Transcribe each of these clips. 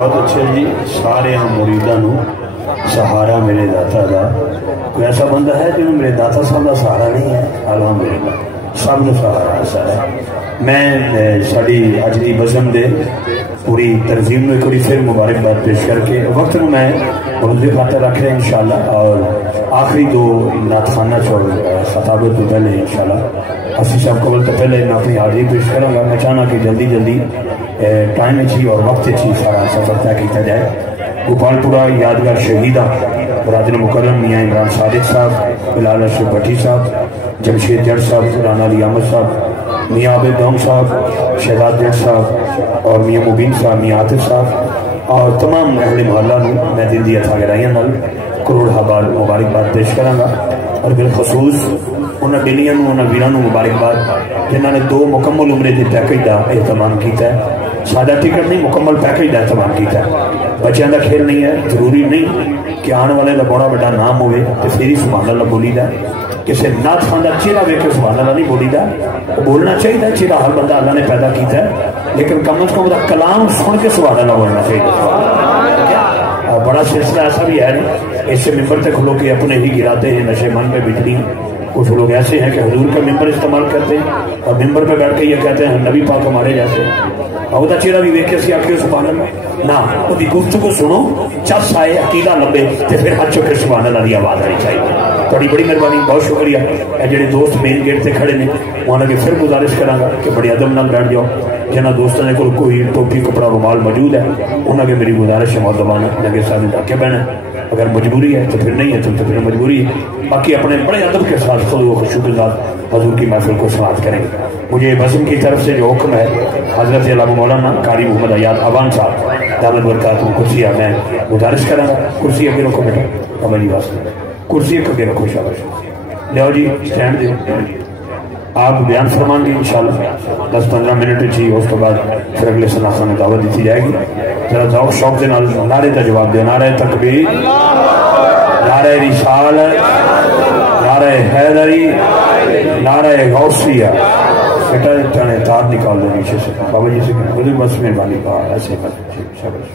بہت اچھا جی. سارے مریداں نو سہارا میرے داتا دا. کوئی ایسا بندہ ہے جو میرے داتا صاحب کا سہارا نہیں ہے؟ الحمدللہ سب نے سہارا ہے. میں ساری اج دی بزم دے پوری تنظیم میں ایک پھر مبارکباد پیش کر کے وقت میں ملزے خاطر رکھ رہے ہیں انشاءاللہ. اور آخری دو نعت خانہ چھوڑ خطابت تو پہلے انشاءاللہ حفیظ صاحب قبل تو پہلے میں اپنی حاضری پیش کروں گا. میں چاہنا کہ جلدی جلدی ٹائم اچھی اور وقت اچھی سارا سفر طے کیا جائے. گوپال پورہ یادگار شہیدہ برادر مکرم میاں عمران صادق صاحب، بلال اشرف بھٹی صاحب، جمشید جٹ صاحب، رانا علی احمد صاحب، میاں عابد دوم صاحب، شہزاد جٹ صاحب اور میاں مبین صاحب، میاں عاطف صاحب اور تمام اہل محلہ نو میں دل دی اتھا گرائیاں نال کروڑ حبال مبارکباد پیش کراں گا. اور بالخصوص انہاں بلیاں نو انہاں ویراں نو مبارکباد جنہاں نے 2 مکمل عمرے دے پیکج دا اہتمام کیتا ہے. سادہ ٹکٹ نہیں، مکمل پیکج دا اہتمام کیتا ہے. بچیاں دا کھیل نہیں ہے. ضروری نہیں کہ آنے والے دا بڑا بڑا نام ہوئے تو پھر ہی سبحان اللہ بولی دا. کسی نعت خان دا چہرہ ویکھ کے سبحان اللہ نہیں بولی دا. وہ بولنا چاہیے، چہرہ ہر بندہ اللہ نے پیدا کیتا ہے، لیکن کم از کم وہ کلام سن کے سبحان اللہ بولنا چاہیے. بڑا سلسلہ ایسا بھی ہے اس ممبر تک کھلو کے اپنے ہی گراتے ہیں نشے من پہ بجلی. کچھ لوگ ایسے ہیں کہ حضور کا ممبر استعمال کرتے ہیں اور ممبر پہ بیٹھ کے یہ کہتے ہیں نبی پاک ہمارے جیسے. اور وہ چہرہ بھی ویک کے آخر سبحان اللہ نہ وہ گفتگو سنو، چس آئے عقیدہ لبے تو پھر ہاتھ چکے سبحان اللہ کی آواز آنی چاہیے. تھوڑی بڑی مہربانی، بہت شکریہ. اے جڑے دوست مین گیٹ سے کھڑے نے انہوں نے پھر گزارش کراں گا کہ بڑے ادب نال بیٹھ جاؤ. جنہاں دوستوں نے کوئی ٹوپی کپڑا رومال موجود ہے انہوں نے میری گزارش ہے مودبانہ لگے سامنے ڈھک کے بہنا. اگر مجبوری ہے تو پھر نہیں ہے تو پھر مجبوری ہے. باقی اپنے بڑے ادب کے ساتھ خود و خوشو کے ساتھ حضور کی محفل کو سماعت کریں گے. مجھے بزم کی طرف سے جو حکم ہے حضرت علامہ مولانا قاری محمد ایاد اوان صاحب دامت برکاتہ کرسیہ میں گزارش کراں گا. کرسی اگے رکھو بیٹا، بابا جی واسطے کرسی اگے رکھو. شاباش. لیاؤ جی سٹینڈ دے. آپ بیان فرمان گے انشاءاللہ 10-15 منٹ ہی. اس کے بعد پھر اگلے سناسہ میں دعوت دیتی جائے گی. ذرا ذوق شوق دے نال نعرے کا جواب دے. نعرہ تکبیر، نعرہ رسالت، نعرہ حیدری، نعرہ غوثیہ. بیٹا ٹانے تار نکال دو نیچے سے. بابا جی سے خود بس مہربانی کا ایسے کر. شاباش.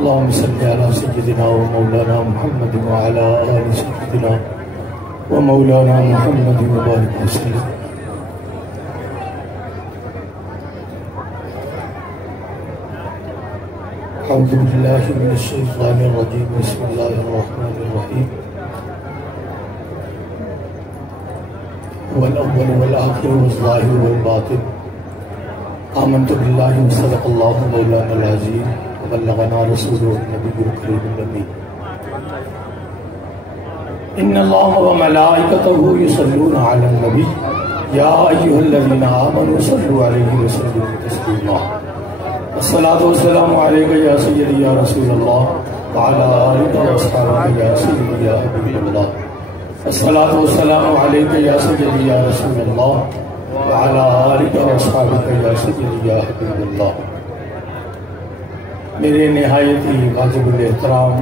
اللهم صل على سيدنا ومولانا محمد وعلى آل سيدنا ومولانا محمد وبارك وسلم. أعوذ بالله من الشيطان الرجيم. بسم الله الرحمن الرحيم. هو الأول والآخر والظاهر والباطن. آمنت بالله وصدق الله مولانا العظيم وبلغنا رسوله النبي الكريم الأمين. إن الله وملائكته يصلون على النبي يا أيها الذين آمنوا صلوا عليه وسلموا تسليما. الصلاة والسلام عليك يا سيدي يا رسول الله وعلى آلك وأصحابك يا سيدي يا حبيب الله. الصلاة والسلام عليك يا سيدي يا رسول الله وعلى آلك وأصحابك يا سيدي يا حبيب الله. میرے نہایت ہی واجب الاحترام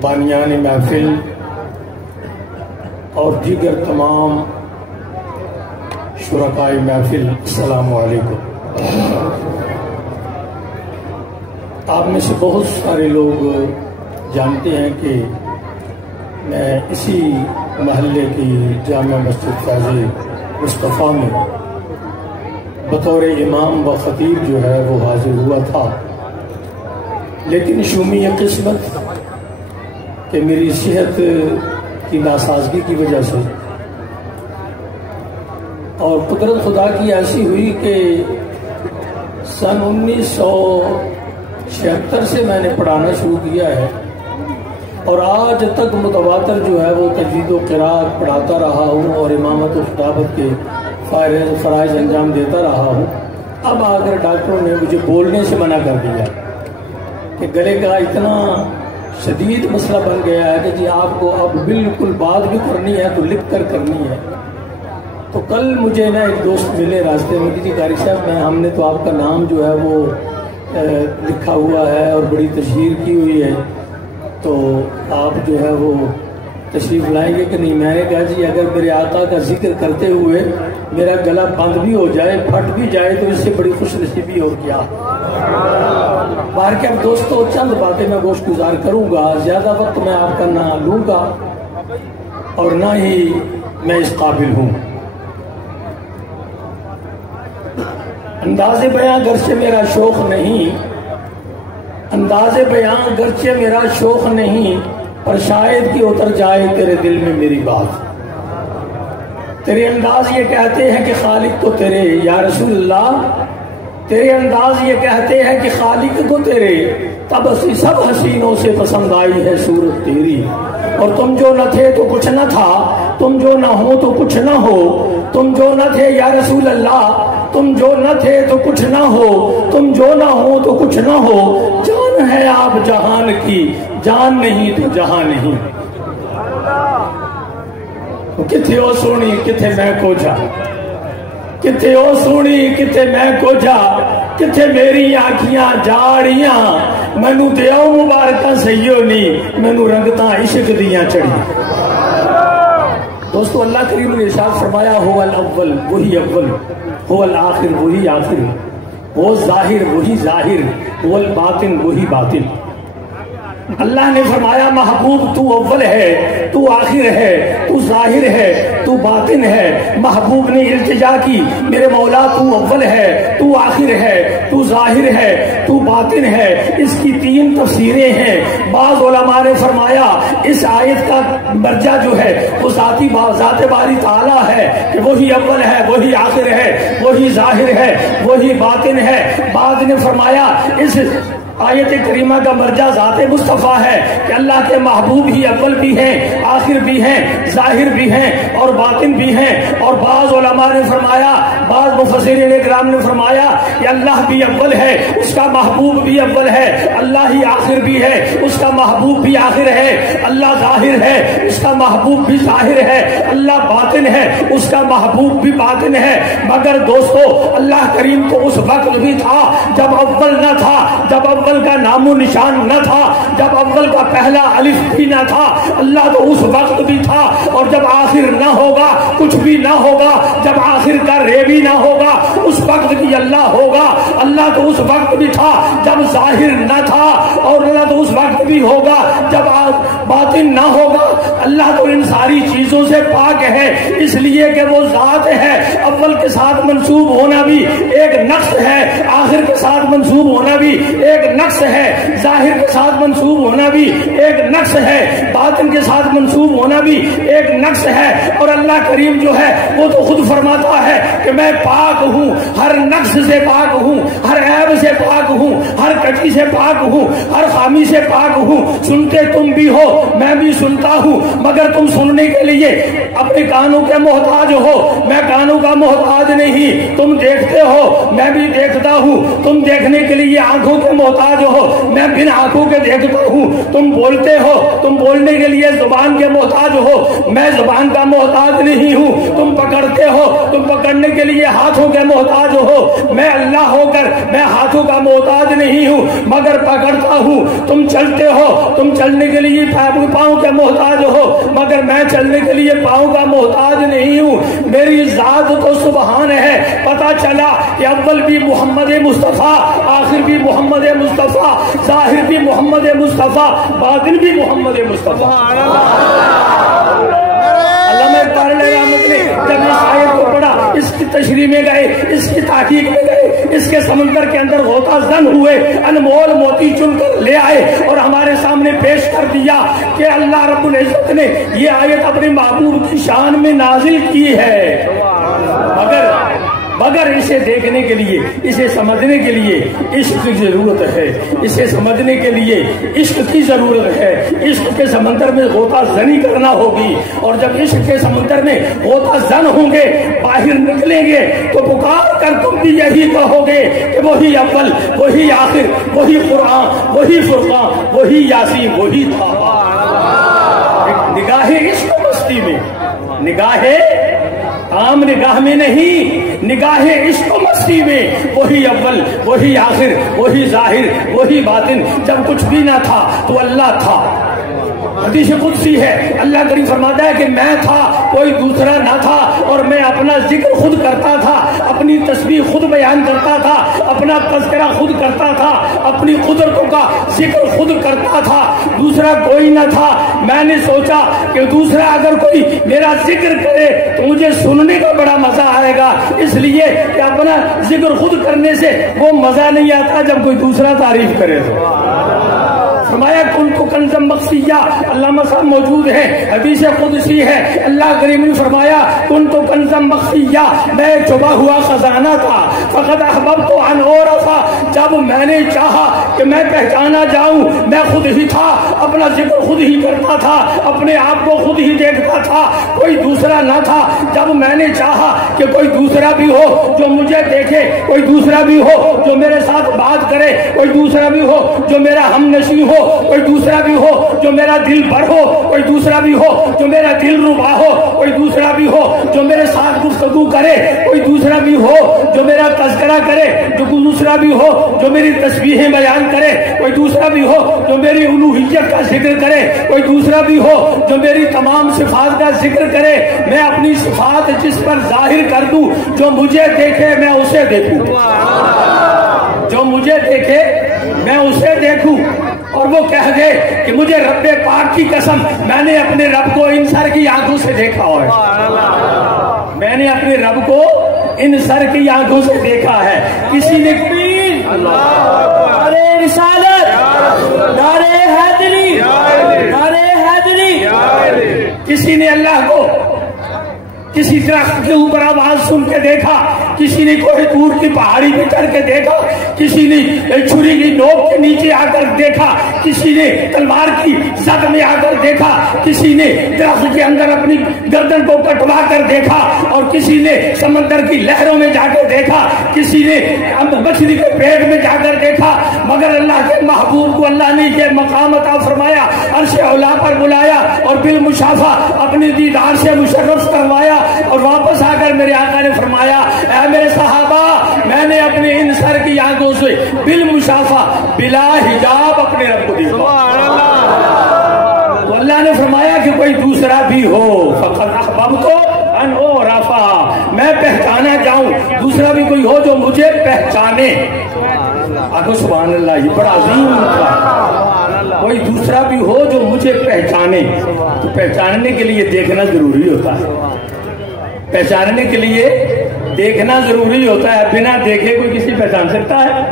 بانیان محفل اور دیگر تمام شرکاء محفل، السلام علیکم. آپ میں سے بہت سارے لوگ جانتے ہیں کہ میں اسی محلے کی جامع مسجد فیض مصطفیٰ میں بطور امام و خطیب جو ہے وہ حاضر ہوا تھا. لیکن شومی قسمت کہ میری صحت کی ناسازگی کی وجہ سے اور قدرت خدا کی ایسی ہوئی کہ سن 1976 سے میں نے پڑھانا شروع کیا ہے اور آج تک متواتر جو ہے وہ تجوید و قراءت پڑھاتا رہا ہوں اور امامت و خطابت کے فرائض انجام دیتا رہا ہوں۔ اب آ کر ڈاکٹروں نے مجھے بولنے سے منع کر دیا کہ گلے کا اتنا شدید مسئلہ بن گیا ہے کہ جی آپ کو اب بالکل بات بھی کرنی ہے تو لکھ کر کرنی ہے۔ تو کل مجھے نا ایک دوست ملے راستے میں کہ جی قاری صاحب ہم نے تو آپ کا نام جو ہے وہ لکھا ہوا ہے اور بڑی تشہیر کی ہوئی ہے، تو آپ جو ہے وہ تشریف لائیں گے کہ نہیں؟ میں نے کہا جی اگر میرے آقا کا ذکر کرتے ہوئے میرا گلا بند بھی ہو جائے، پھٹ بھی جائے، تو اس سے بڑی خوش نصیبی اور کیا۔ بار کے اب دوستو چند باتیں میں گوش گزار کروں گا، زیادہ وقت میں آپ کا نہ لوں گا اور نہ ہی میں اس قابل ہوں۔ انداز بیان گرچہ میرا شوق نہیں، انداز بیان گرچہ میرا شوق نہیں، پر شاید کہ اتر جائے تیرے دل میں میری بات۔ تیرے انداز یہ کہتے ہیں کہ خالق تو تیرے، یا رسول اللہ تیرے انداز یہ کہتے ہیں کہ خالق کو تیرے، تب سب حسینوں سے پسند آئی ہے صورت تیری۔ اور تم جو نہ تھے تو کچھ نہ تھا، تم جو نہ ہو تو کچھ نہ ہو، تم جو نہ تھے یا رسول اللہ، تم جو نہ تھے تو کچھ نہ ہو، تم جو نہ ہو تو کچھ نہ ہو۔ جان ہے آپ جہان کی، جان نہیں تو جہاں نہیں۔ کتھے او سونی کتھے میں کو جا، کتھے او سونی کتھے میں کو جا، کتھے میری آنکھیاں جاڑیاں، مینو دیو مبارکہ سیو نی، مینو رنگتاں عشق دیاں چڑھی۔ دوستو اللہ کریم نے ارشاد فرمایا هو الاول وہی اول، هو الآخر وہی آخر، وہ ظاہر وہی ظاہر، هو الباطن وہی باطن۔ اللہ نے فرمایا محبوب تو اول ہے، تو آخر ہے، تو ظاہر ہے، تو باطن ہے۔ محبوب نے التجا کی میرے مولا تو اول ہے، تو آخر ہے، تو ظاہر ہے، تو باطن ہے۔ اس کی تین تفسیریں ہیں۔ بعض علماء نے فرمایا اس آیت کا مرجع جو ہے وہ ذات باری تعالیٰ ہے کہ وہی اول ہے، وہی آخر ہے، وہی ظاہر ہے، وہی باطن ہے۔ بعض نے فرمایا اس آیت کریمہ کا مرجع ذات مصطفیٰ ہے کہ اللہ کے محبوب ہی اول بھی ہیں، آخر بھی ہیں، ظاہر بھی ہیں اور باطن بھی ہیں۔ اور بعض علماء نے فرمایا، بعض مفسرین کرام نے فرمایا کہ اللہ بھی اول ہے، اس کا محبوب بھی اول ہے، اللہ ہی آخر بھی ہے، اس کا محبوب بھی آخر ہے، اللہ ظاہر ہے، اس کا محبوب بھی ظاہر ہے، اللہ باطن ہے، اس کا محبوب بھی باطن ہے۔ مگر دوستو اللہ کریم کو اس وقت بھی تھا جب اول نہ تھا، جب اول کا نام و نشان نہ تھا، جب اول کا پہلا الف بھی نہ تھا۔ اللہ تو اس وقت بھی تھا، اور جب آخر نہ ہوگا کچھ بھی نہ ہوگا، جب آخر کا رے بھی نہ ہوگا اس وقت بھی اللہ ہوگا۔ اللہ تو اس وقت بھی تھا جب ظاہر نہ تھا، اور اللہ تو اس وقت بھی ہوگا جب باطن نہ ہوگا۔ اللہ تو ان ساری چیزوں سے پاک ہے، اس لیے کہ وہ ذات ہے۔ اول کے ساتھ منسوب ہونا بھی ایک نقص ہے، آخر کے ساتھ منسوب ہونا بھی ایک نقص ہے، ظاہر کے ساتھ منسوب ہونا بھی ایک نقص ہے، باطن کے ساتھ منسوب ہونا بھی ایک نقص ہے۔ اور اللہ کریم جو ہے وہ تو خود فرماتا ہے کہ میں پاک ہوں، ہر نقص سے پاک ہوں، ہر عیب سے پاک ہوں، ہر کٹی سے پاک ہوں، ہر خامی سے پاک ہوں۔ سنتے تم بھی ہو، میں بھی سنتا ہوں، مگر تم سننے کے لیے اپنے کانوں کے محتاج ہو، میں کانوں کا محتاج نہیں۔ تم دیکھتے ہو، میں بھی دیکھتا ہوں، تم دیکھنے کے لیے آنکھوں کے محتاج ہو، میں بن آنکھوں کے دیکھتا ہوں۔ تم بولتے ہو، تم بولنے کے لیے زبان کے محتاج ہو، میں زبان کا محتاج نہیں ہوں۔ تم پکڑتے ہو، تم پکڑنے کے لیے ہاتھوں کے محتاج ہو، میں اللہ ہو کر میں ہاتھوں کا محتاج نہیں ہوں مگر پکڑتا ہوں۔ تم چلتے ہو، تم چلنے کے لیے پاؤں کے محتاج ہو، مگر میں چلنے کے لیے پاؤں کا محتاج نہیں ہوں۔ میری ذات تو سبحان ہے۔ پتا چلا کہ اول بھی محمد مصطفیٰ، آخر بھی محمد مصطفیٰ، ظاہر بھی محمد مصطفیٰ، باطن بھی محمد مصطفیٰ۔ علامہ اقبال علیہ رحمت نے جب اس آیت کو پڑھا، اس کی تشریح میں گئے، اس کی تحقیق میں گئے، اس کے سمندر کے اندر غوطہ زن ہوئے، انمول موتی چن کر لے آئے اور ہمارے سامنے پیش کر دیا کہ اللہ رب العزت نے یہ آیت اپنے محبوب کی شان میں نازل کی ہے۔ مگر اسے دیکھنے کے لیے، اسے سمجھنے کے لیے عشق کی ضرورت ہے، اسے سمجھنے کے لیے عشق کی ضرورت ہے۔ عشق کے سمندر میں غوطہ زنی کرنا ہوگی، اور جب عشق کے سمندر میں غوطہ زن ہوں گے، باہر نکلیں گے تو پکار کر تم بھی یہی کہو گے کہ وہی اول، وہی آخر، وہی قرآن، وہی فرقان، وہی یاسین، وہی تھا۔ نگاہ عشق و مستی میں، نگاہ عام نگاہ میں نہیں، نگاہ عشق و مستی میں وہی اول، وہی آخر، وہی ظاہر، وہی باطن۔ جب کچھ بھی نہ تھا تو اللہ تھا۔ حدیث قدسی ہے، اللہ کریم فرماتا ہے کہ میں تھا، کوئی دوسرا نہ تھا، اور میں اپنا ذکر خود کرتا تھا، اپنی تسبیح خود بیان کرتا تھا، اپنا تذکرہ خود کرتا تھا، اپنی قدرتوں کا ذکر خود کرتا تھا، دوسرا کوئی نہ تھا۔ میں نے سوچا کہ دوسرا اگر کوئی میرا ذکر کرے تو مجھے سننے کا بڑا مزہ آئے گا، اس لیے کہ اپنا ذکر خود کرنے سے وہ مزہ نہیں آتا جب کوئی دوسرا تعریف کرے تو۔ فرمایا کنت کنزا مخفیا، علامہ صاحب موجود ہے، حدیث قدسی ہے، اللہ کریم نے فرمایا کنت کنزا مخفیا، میں چھپا ہوا خزانہ تھا، فقد احببت ان اعرف، جب میں نے چاہا کہ میں پہچانا جاؤں، میں خود ہی تھا، اپنا ذکر خود ہی کرتا تھا، اپنے آپ کو خود ہی دیکھتا تھا، کوئی دوسرا نہ تھا۔ جب میں نے چاہا کہ کوئی دوسرا بھی ہو جو مجھے دیکھے، کوئی دوسرا بھی ہو جو میرے ساتھ بات کرے، کوئی دوسرا بھی ہو جو میرا ہم نشیں ہو، کوئی دوسرا بھی ہو جو میرا دل بھر ہو، کوئی دوسرا بھی ہو جو میرا دل ربا ہو، کوئی دوسرا بھی ہو جو میرے ساتھ گفتگو کرے، کوئی دوسرا بھی ہو جو میرا تذکرہ کرے، جو دوسرا بھی ہو جو میری تسبیحیں بیان کرے، کوئی دوسرا بھی ہو جو میری الوہیت کا ذکر کرے، کوئی دوسرا بھی ہو جو میری تمام صفات کا ذکر کرے، میں اپنی صفات جس پر ظاہر کر دوں، جو مجھے دیکھے میں اسے دیکھوں، جو مجھے دیکھے میں اسے دیکھوں، اور وہ کہہ دے کہ مجھے رب پاک کی قسم میں نے اپنے رب کو ان سر کی آنکھوں سے دیکھا ہے، میں نے اپنے رب کو ان سر کی آنکھوں سے دیکھا ہے۔ کسی نے نعرے رسالت، نعرے حیدری، نعرے حیدری، کسی نے اللہ کو کسی درخت کے اوپر آواز سن کے دیکھا، کسی نے کوئی دور کی پہاڑی پہ چڑھ کے دیکھا، کسی نے چھری کی نوک کے نیچے آ کر دیکھا، کسی نے تلوار کی زد میں آ کر دیکھا، کسی نے درخت کے اندر اپنی گردن کو کٹوا کر دیکھا، اور کسی نے سمندر کی لہروں میں جا کر دیکھا، کسی نے مچھلی کے پیٹ میں جا کر دیکھا، مگر اللہ کے محبوب کو اللہ نے یہ مقام عطا فرمایا، عرش اولا پر بلایا اور بالمشافہ اپنی دیدار سے مشرف کروایا، اور واپس آ کر میرے آقا نے فرمایا اے میرے صحابہ، میں نے اپنے ان سر کی آنکھوں سے بالمشافہ بلا حجاب اپنے رب کو دیکھا۔ تو اللہ نے فرمایا کہ کوئی دوسرا بھی ہو، فقط احببت ان اعرف، میں پہچانا جاؤں، دوسرا بھی کوئی ہو جو مجھے پہچانے۔ آگو سبحان اللہ، یہ بڑا عظیم مطلب، کوئی دوسرا بھی ہو جو مجھے پہچانے۔ تو پہچاننے کے لیے دیکھنا ضروری ہوتا ہے، پہچاننے کے لیے دیکھنا ضروری ہوتا ہے، بنا دیکھے کوئی کسی پہچان سکتا ہے؟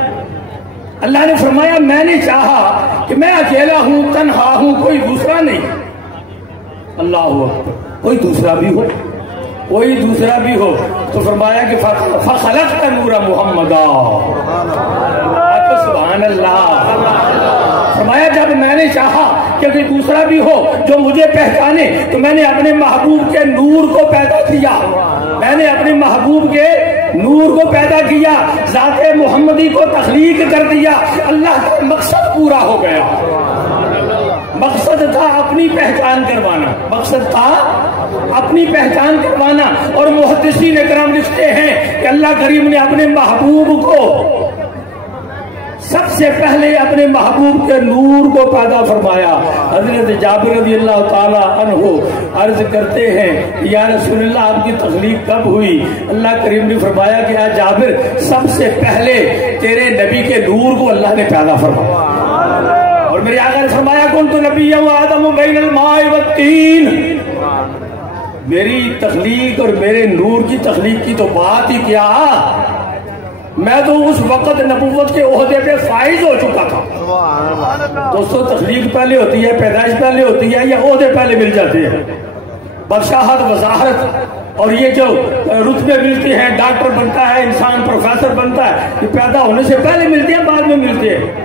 اللہ نے فرمایا میں نے چاہا کہ میں اکیلا ہوں، تنہا ہوں، کوئی دوسرا نہیں۔ اللہ اکبر، کوئی دوسرا بھی ہو، کوئی دوسرا بھی ہو، تو فرمایا کہ فخلقت نور محمدا، سبحان اللہ۔ فرمایا جب میں نے چاہا کہ کوئی دوسرا بھی ہو جو مجھے پہچانے، تو میں نے اپنے محبوب کے نور کو پیدا کیا، میں نے اپنے محبوب کے نور کو پیدا کیا، ذات محمدی کو تخلیق کر دیا، اللہ کا مقصد پورا ہو گیا۔ مقصد تھا اپنی پہچان کروانا، مقصد تھا اپنی پہچان کروانا، اور محدثین اکرام لکھتے ہیں کہ اللہ کریم نے اپنے محبوب کو سب سے پہلے اپنے محبوب کے نور کو پیدا فرمایا۔ حضرت جابر رضی اللہ تعالی عنہ عرض کرتے ہیں یا رسول اللہ آپ کی تخلیق کب ہوئی؟ اللہ کریم نے فرمایا کہ اے جابر سب سے پہلے تیرے نبی کے نور کو اللہ نے پیدا فرمایا، اور میرے آقا نے فرمایا کنت نبی و آدم بین الماء والطین، میری تخلیق اور میرے نور کی تخلیق کی تو بات ہی کیا، میں تو اس وقت نبوت کے عہدے پہ فائز ہو چکا تھا۔ دوستو تخلیق پہلے ہوتی ہے، پیدائش پہلے ہوتی ہے، یا عہدے پہلے مل جاتے ہیں؟ بادشاہت وزارت اور یہ جو رتبے ملتے ہیں، ڈاکٹر بنتا ہے انسان، پروفیسر بنتا ہے، یہ پیدا ہونے سے پہلے ملتے ہیں بعد میں ملتے ہیں؟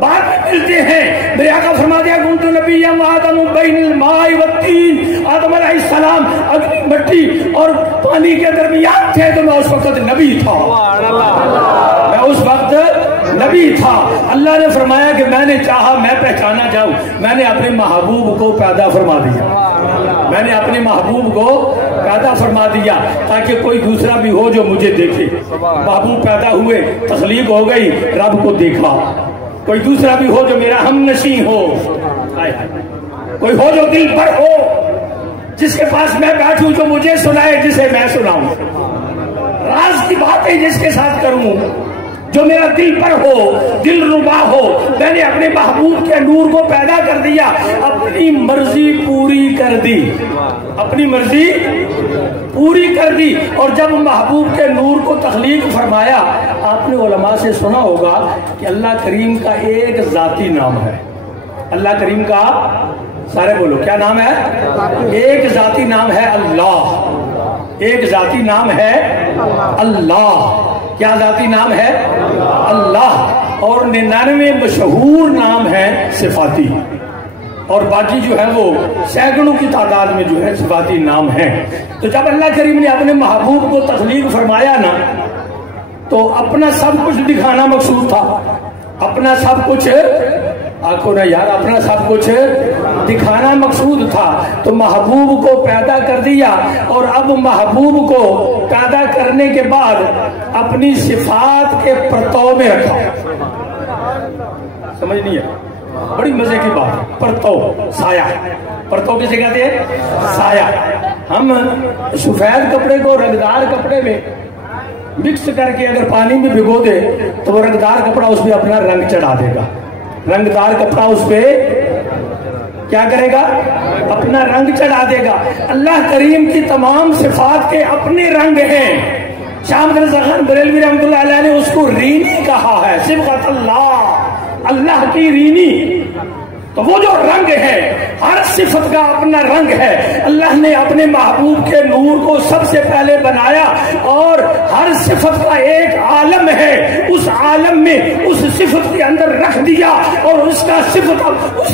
بعد میں ملتے ہیں۔ میرے آقا فرما دیا کنت نبی آدم بین الماء والطین، آدم علیہ السلام اگنی مٹی اور پانی کے درمیان تھے تو میں اس وقت نبی تھا، میں اس وقت نبی تھا۔ اللہ نے فرمایا کہ میں نے چاہا میں پہچانا جاؤں، میں نے اپنے محبوب کو پیدا فرما دیا، میں نے اپنے محبوب کو پیدا فرما دیا تاکہ کوئی دوسرا بھی ہو جو مجھے دیکھے۔ محبوب پیدا ہوئے، تخلیق ہو گئی، رب کو دیکھا۔ کوئی دوسرا بھی ہو جو میرا ہم نشین ہو، کوئی ہو جو دل پر ہو، جس کے پاس میں بیٹھوں جو مجھے سنائے، جسے میں سناؤں، راز کی باتیں جس کے ساتھ کروں، جو میرا دل پر ہو، دل ربا ہو۔ میں نے اپنے محبوب کے نور کو پیدا کر دیا، اپنی مرضی پوری کر دی، اپنی مرضی پوری کر دی۔ اور جب محبوب کے نور کو تخلیق فرمایا، آپ نے علماء سے سنا ہوگا کہ اللہ کریم کا ایک ذاتی نام ہے، اللہ کریم کا، سارے بولو کیا نام ہے؟ ایک ذاتی نام ہے اللہ، ایک ذاتی نام ہے اللہ۔ کیا ذاتی نام ہے؟ اللہ۔ اور 99 مشہور نام ہیں صفاتی، اور باقی جو ہے وہ سینکڑوں کی تعداد میں جو ہے صفاتی نام ہیں۔ تو جب اللہ کریم نے اپنے محبوب کو تخلیق فرمایا نا، تو اپنا سب کچھ دکھانا مقصود تھا، اپنا سب کچھ، آنکھوں نے یار، اپنا سب کچھ دکھانا مقصود تھا۔ تو محبوب کو پیدا کر دیا، اور اب محبوب کو پیدا کرنے کے بعد اپنی صفات کے پرتو میں رکھا۔ سمجھ نہیں ہے؟ بڑی مزے کی بات، پرتو، سایہ، پرتو کسے کہتے ہیں؟ سایہ۔ ہم سفید کپڑے کو رنگدار کپڑے میں مکس کر کے اگر پانی میں بھگو دے تو وہ رنگدار کپڑا اس پہ اپنا رنگ چڑھا دے گا، رنگدار کپڑا اس پہ کیا کرے گا؟ اپنا رنگ چڑھا دے گا۔ اللہ کریم کی تمام صفات کے اپنے رنگ ہیں۔ شاہ احمد رضا خان بریلوی رحمۃ اللہ علیہ نے اس کو رینی کہا ہے، صبغۃ اللہ، اللہ کی رینی۔ تو وہ جو رنگ ہے، ہر صفت کا اپنا رنگ ہے۔ اللہ نے اپنے محبوب کے نور کو سب سے پہلے بنایا، اور ہر صفت کا ایک عالم ہے، اس عالم میں اس صفت کے اندر رکھ دیا، اور اس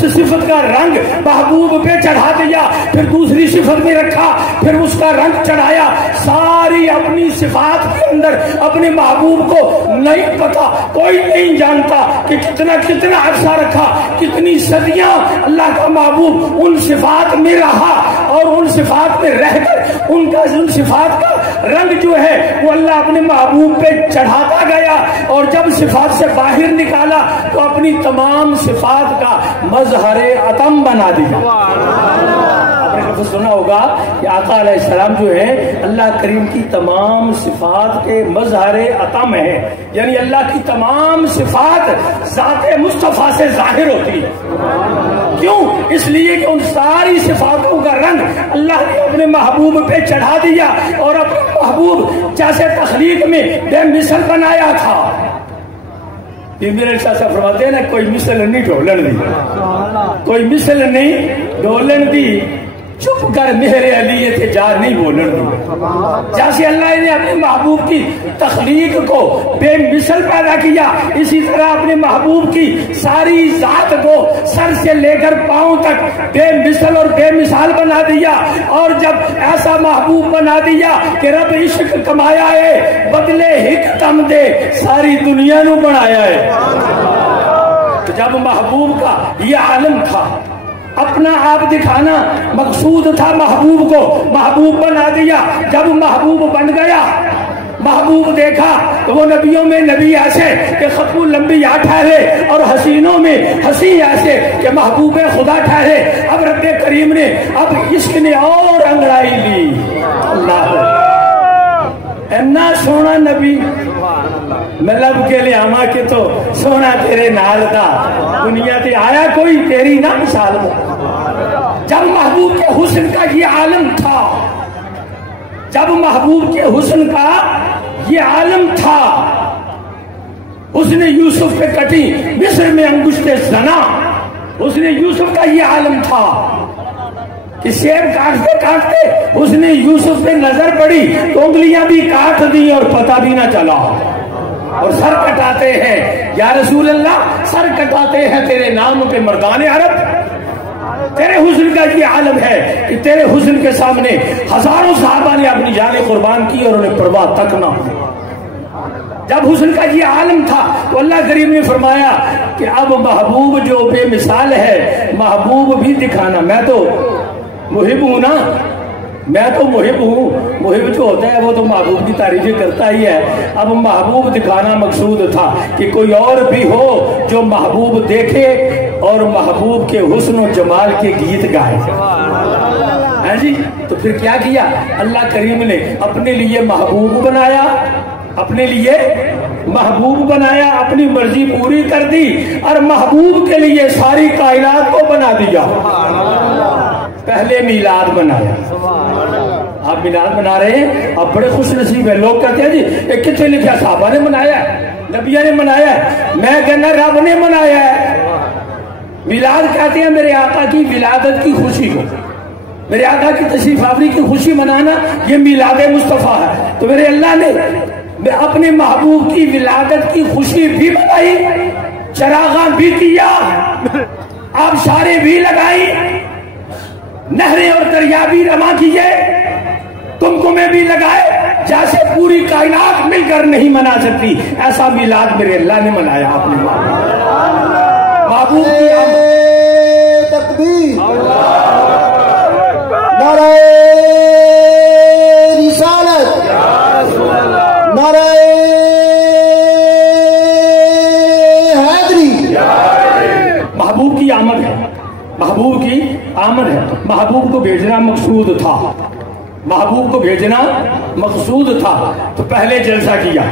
صفت کا رنگ محبوب پہ چڑھا دیا، پھر دوسری صفت میں رکھا، پھر اس کا رنگ چڑھایا۔ ساری اپنی صفات کے اندر اپنے محبوب کو نہیں پتا، کوئی نہیں جانتا کہ کتنا عرصہ رکھا، کتنی صدیاں اللہ کا محبوب ان صفات میں رہا، اور ان صفات میں رہ کر ان صفات کا رنگ جو ہے وہ اللہ اپنے محبوب پہ چڑھاتا گیا، اور جب صفات سے باہر نکالا تو اپنی تمام صفات کا مظہر عتم بنا دیا۔ آپ نے کبھی سنا ہوگا کہ آقا علیہ السلام جو ہے اللہ کریم کی تمام صفات کے مظہر عتم ہے، یعنی اللہ کی تمام صفات ذات مصطفیٰ سے ظاہر ہوتی ہے۔ کیوں؟ اس لیے کہ ان ساری صفاتوں کا رنگ اللہ نے اپنے محبوب پہ چڑھا دیا، اور اپنے محبوب جیسے تخلیق میں بے مثل بنایا تھا۔ یہ میرے شاہ فرماتے ہیں نا، کوئی مثل نہیں ڈھولن دی، کوئی مثل نہیں ڈھولن دی، چپ کر میرے علی تھے جا نہیں بولن دی۔ جیسے اللہ نے اپنے محبوب کی تخلیق کو بے مثل پیدا کیا، اسی طرح اپنے محبوب کی ساری ذات کو سر سے لے کر پاؤں تک بے مثل اور بے مثال بنا دیا۔ اور جب ایسا محبوب بنا دیا کہ رب عشق کمایا ہے، بدلے حکم دے ساری دنیا نو بنایا ہے۔ تو جب محبوب کا یہ عالم تھا، اپنا آپ دکھانا مقصود تھا، محبوب کو محبوب بنا دیا۔ جب محبوب بن گیا، محبوب دیکھا تو وہ نبیوں میں نبی ایسے کہ ختم الانبیاء ٹھہرے، اور حسینوں میں حسین ایسے کہ محبوب خدا ٹھہرے۔ اب رب کریم نے اب عشق نے اور انگڑائی لی۔ اللہ اینا سونا نبی میں لب کے لے آما کہ تو سونا تیرے نال دا، دنیا تے آیا کوئی تیری نہ مثال دا۔ جب محبوب کے حسن کا یہ عالم تھا، جب محبوب کے حسن کا یہ عالم تھا، اس نے یوسف پہ کٹی مصر میں انگشت زنا، اس نے یوسف کا یہ عالم تھا۔ کہ سیب کاٹتے کاٹتے اس نے یوسف پہ نظر پڑی تو انگلیاں بھی کاٹ دی اور پتہ بھی نہ چلا، اور سر کٹاتے ہیں یا رسول اللہ، سر کٹاتے ہیں تیرے نام پہ مردان عرب. تیرے حسن کا یہ عالم ہے کہ تیرے حسن کے سامنے ہزاروں صحابہ نے اپنی جانیں قربان کی اور انہیں پرواہ تک نہ ہوئی. جب حسن کا یہ عالم تھا تو اللہ کریم نے فرمایا کہ اب محبوب جو بے مثال ہے، محبوب بھی دکھانا. میں تو محب ہوں نا، میں تو محب ہوں. محب جو ہوتا ہے وہ تو محبوب کی تعریفیں کرتا ہی ہے. اب محبوب دکھانا مقصود تھا کہ کوئی اور بھی ہو جو محبوب دیکھے اور محبوب کے حسن و جمال کے گیت گائے. ہاں جی، تو پھر کیا کیا اللہ کریم نے؟ اپنے لیے محبوب بنایا، اپنے لیے محبوب بنایا، اپنی مرضی پوری کر دی اور محبوب کے لیے ساری کائنات کو بنا دیا. پہلے میلاد بنایا. آپ میلاد بنا رہے ہیں، آپ بڑے خوش نصیب ہیں. لوگ کہتے ہیں جی ایک کتنے لکھا صحابہ نے منایا ہے، نبیوں نے منایا ہے. میں کہنا رب نے منایا ہے. میلاد کہتے ہیں میرے آقا کی ولادت کی خوشی کو، میرے آقا کی تشریف آوری کی خوشی منانا، یہ میلاد مصطفیٰ ہے. تو میرے اللہ نے اپنے محبوب کی ولادت کی خوشی بھی منائی، چراغاں بھی کیا، آبشاریں بھی لگائی، نہریں اور دریا بھی رواں کیے، کمکمے بھی لگائے. جیسے پوری کائنات مل کر نہیں منا سکتی ایسا میلاد میرے اللہ نے منایا. اپنے محبوب کی تکبیر، نعرہ رسالت، نعرہ حیدری. محبوب کی آمد ہے، محبوب کی آمد ہے. محبوب کو بھیجنا مقصود تھا، محبوب کو بھیجنا مقصود تھا. تو پہلے جلسہ کیا،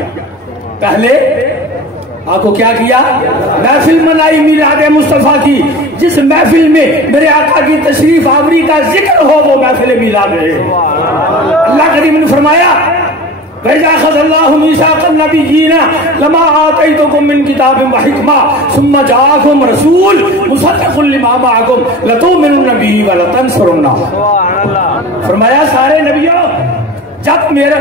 پہلے آپ کو کیا کیا؟ محفل منائی میلاد مصطفیٰ کی. جس محفل میں میرے آقا کی تشریف آوری کا ذکر ہو وہ محفل میلاد ہے. اللہ کریم نے فرمایا وَإِذَا أَخَذَ اللَّهُ مِيثَاقَ النَّبِيِّينَ لَمَا آتَيْتُكُم مِّن كِتَابٍ وَحِكْمَةٍ ثُمَّ جَاءَكُمْ رَسُولٌ مُصَدِّقٌ لِّمَا مَعَكُمْ لَتُؤْمِنُنَّ بِهِ وَلَتَنصُرُنَّهُ. فرمایا سارے نبیوں، جب میرا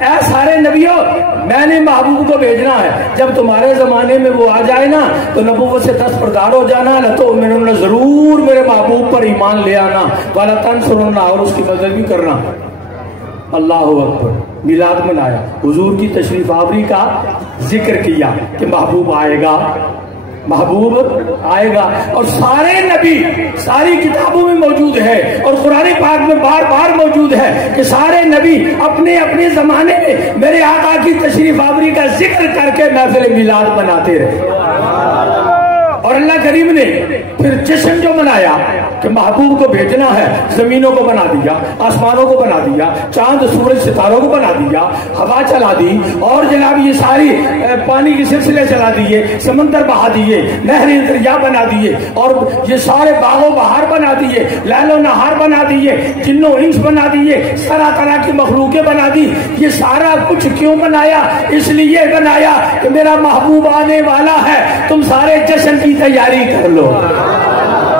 اے سارے نبیوں میں نے محبوب کو بھیجنا ہے، جب تمہارے زمانے میں وہ آ جائے نا تو نبوت سے دستبردار ہو جانا. لَتُؤْمِنُنَّ، ضرور میرے محبوب پر ایمان لے آنا، وَلَتَنصُرُنَّهُ، اور اس کی مدد بھی کرنا. اللہ اکبر. میلاد منایا، حضور کی تشریف آوری کا ذکر کیا کہ محبوب آئے گا، محبوب آئے گا. اور سارے نبی ساری کتابوں میں موجود ہے اور قرآن پاک میں بار بار موجود ہے کہ سارے نبی اپنے اپنے زمانے میں میرے آقا کی تشریف آوری کا ذکر کر کے محفل میلاد مناتے رہے. اور اللہ کریم نے پھر جشن جو منایا کہ محبوب کو بھیجنا ہے، زمینوں کو بنا دیا، آسمانوں کو بنا دیا، چاند سورج ستاروں کو بنا دیا، ہوا چلا دی، اور جناب یہ ساری پانی کے سلسلے چلا دیے، سمندر بہا دیے، نہریں دریا بنا دیے، اور یہ سارے باغ و بہار بنا دیے، لیل و نہار بنا دیے، جن و انس بنا دیے، طرح طرح کی مخلوقیں بنا دی. یہ سارا کچھ کیوں بنایا؟ اس لیے بنایا کہ میرا محبوب آنے والا ہے، تم سارے جشن کی تیاری کر لو.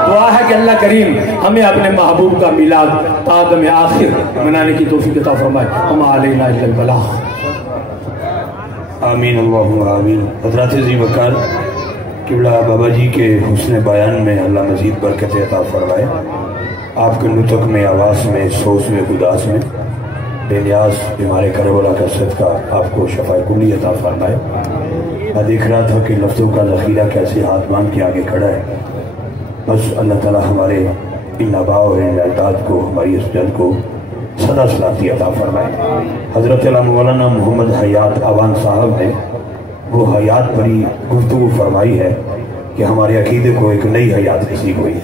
دعا ہے کہ اللہ کریم ہمیں اپنے محبوب کا میلاد تا دم آخر منانے کی توفیق عطا فرمائے. وما علینا الا البلاغ. آمین اللہم آمین. حضرات عزیز وقار قبلہ بابا جی کے حسن بیان میں اللہ مزید برکت عطا فرمائے. آپ کے نطق میں، آواز میں، سوچ میں، گداس میں بے نیاز بیمار کربلا کا صدقہ آپ کو شفاء کلی عطا فرمائے. میں دیکھ رہا تھا کہ لفظوں کا ذخیرہ کیسے ہاتھ باندھ کے آگے کھڑا ہے. بس اللہ تعالیٰ ہمارے ان آباء اور ان اجداد کو، ہماری اس جد کو سدا سلامتی عطا فرمائے. حضرت مولانا محمد حیات اوان صاحب نے وہ حیات بری گفتگو فرمائی ہے کہ ہمارے عقیدے کو ایک نئی حیات نصیب ہوئی ہے.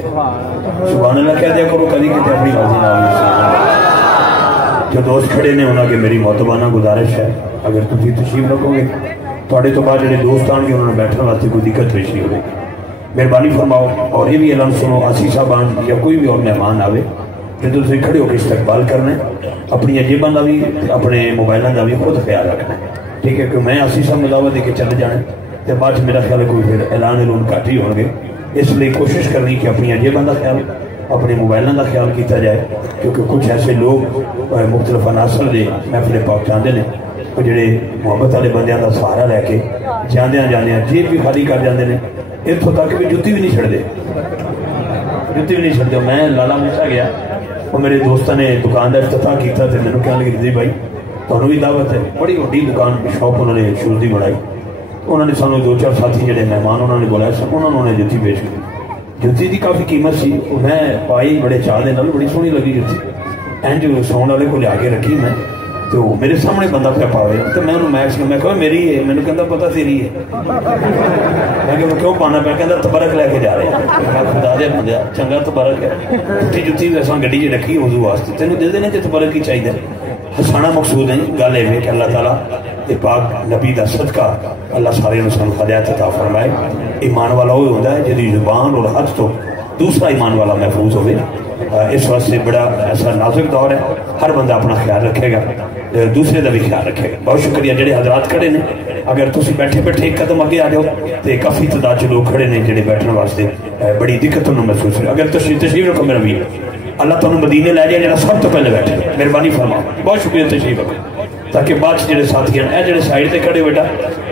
سبحان اللہ کہہ دیا کرو کبھی کہتے اپنی مرضی نام. جو دوست کھڑے نے انہوں کی میری معتبانہ گزارش ہے اگر تم تشریف رکھو گے تھوڑے تو بعد جڑے دوست آن گے انہوں نے بیٹھنے واسطے کوئی دقت پیش نہیں ہوگی. مہربانی فرماؤ. اور یہ بھی اعلان سنو، آسی صاحبان یا کوئی بھی اور مہمان آوے جدو تھی کھڑے ہو کے استقبال کرنا ہے، اپنی جیباں کا بھی اپنے موبائلوں کا بھی خود خیال رکھنا ہے. ٹھیک ہے کہ میں آسی صاحب مداوت دے کے چلے جانا تو بعد میرا خیال ہے کوئی پھر اعلان گھٹ ہی ہو گے. اس لیے کوشش کرنی کہ اپنی جیباں کا خیال اپنے موبائلوں کا خیال کیا جائے، کیونکہ کچھ ایسے لوگ مختلف عناصر دے محفل پاک چاہتے ہیں وہ جڑے محبت والے بندیاں کا سہارا لے کے جاندیاں جاندیاں جیب بھی خالی کر جاندے نے، اتوں تک بھی جتی بھی نہیں چھڑتے، جتی بھی نہیں چھڑتے۔ میں لالا موسا گیا، وہ میرے دوستوں نے دکان کا افتتاح کیا تو مینوں کہنے لگے جی بھائی تمہیں بھی دعوت ہے، بڑی وڈی دکان شاپ انہوں نے شوز کی بنائی، انہوں نے سانوں 2-4 ساتھی جڑے مہمان انہوں نے بلایا سن، انہوں نے جتی پیش کی، جتی کی کافی قیمت سی، میں پائی بڑے چاہ دے نال، بڑی سونی لگی جتی، اینج ساؤنڈ والے کو لیا کے رکھی میں، تو میرے سامنے بندہ پہ پاوے تو میں انہوں میں کہا میری ہے، میں نے کہا پتہ تیری ہے، میں کہ کیوں پانا پہ کہتا تبرک لے کے جا رہے ہیں، میں خدا دے بندہ چنگا تبرک ہے، جتی جتی ویسا گڈی جی رکھی وضو واسطے، تینوں دے دینے کہ تبرک ہی چاہیے، ہسانا مقصود ہے، گل یہ کہ اللہ تعالیٰ یہ پاک نبی دا صدقہ اللہ سارے انسان ہدایت عطا فرمائے۔ ایمان والا وہ ہوتا ہے جدی زبان اور ہاتھ تو دوسرا ایمان والا محفوظ ہوئے، اس واسطے بڑا ایسا نازک دور ہے، ہر بندہ اپنا خیال رکھے گا، دوسرے کا بھی خیال رکھے گا۔ بہت شکریہ جڑے حضرات کھڑے نے، اگر تسی بیٹھے بیٹھے ایک قدم اگے آ جاؤ تو کافی تعداد لوگ کھڑے نے جڑے بیٹھنے واسطے بڑی دقت انہوں محسوس ہے۔ اگر تشریف رکھو میرا بھی اللہ تعالیٰ مدینے لے جائے جڑا سب تو پہلے بیٹھے، مہربانی فرما، بہت شکریہ تشریف رکھو، تاکہ بعد جڑے ساتھی ہیں جڑے سائڈ تے کھڑے بیٹا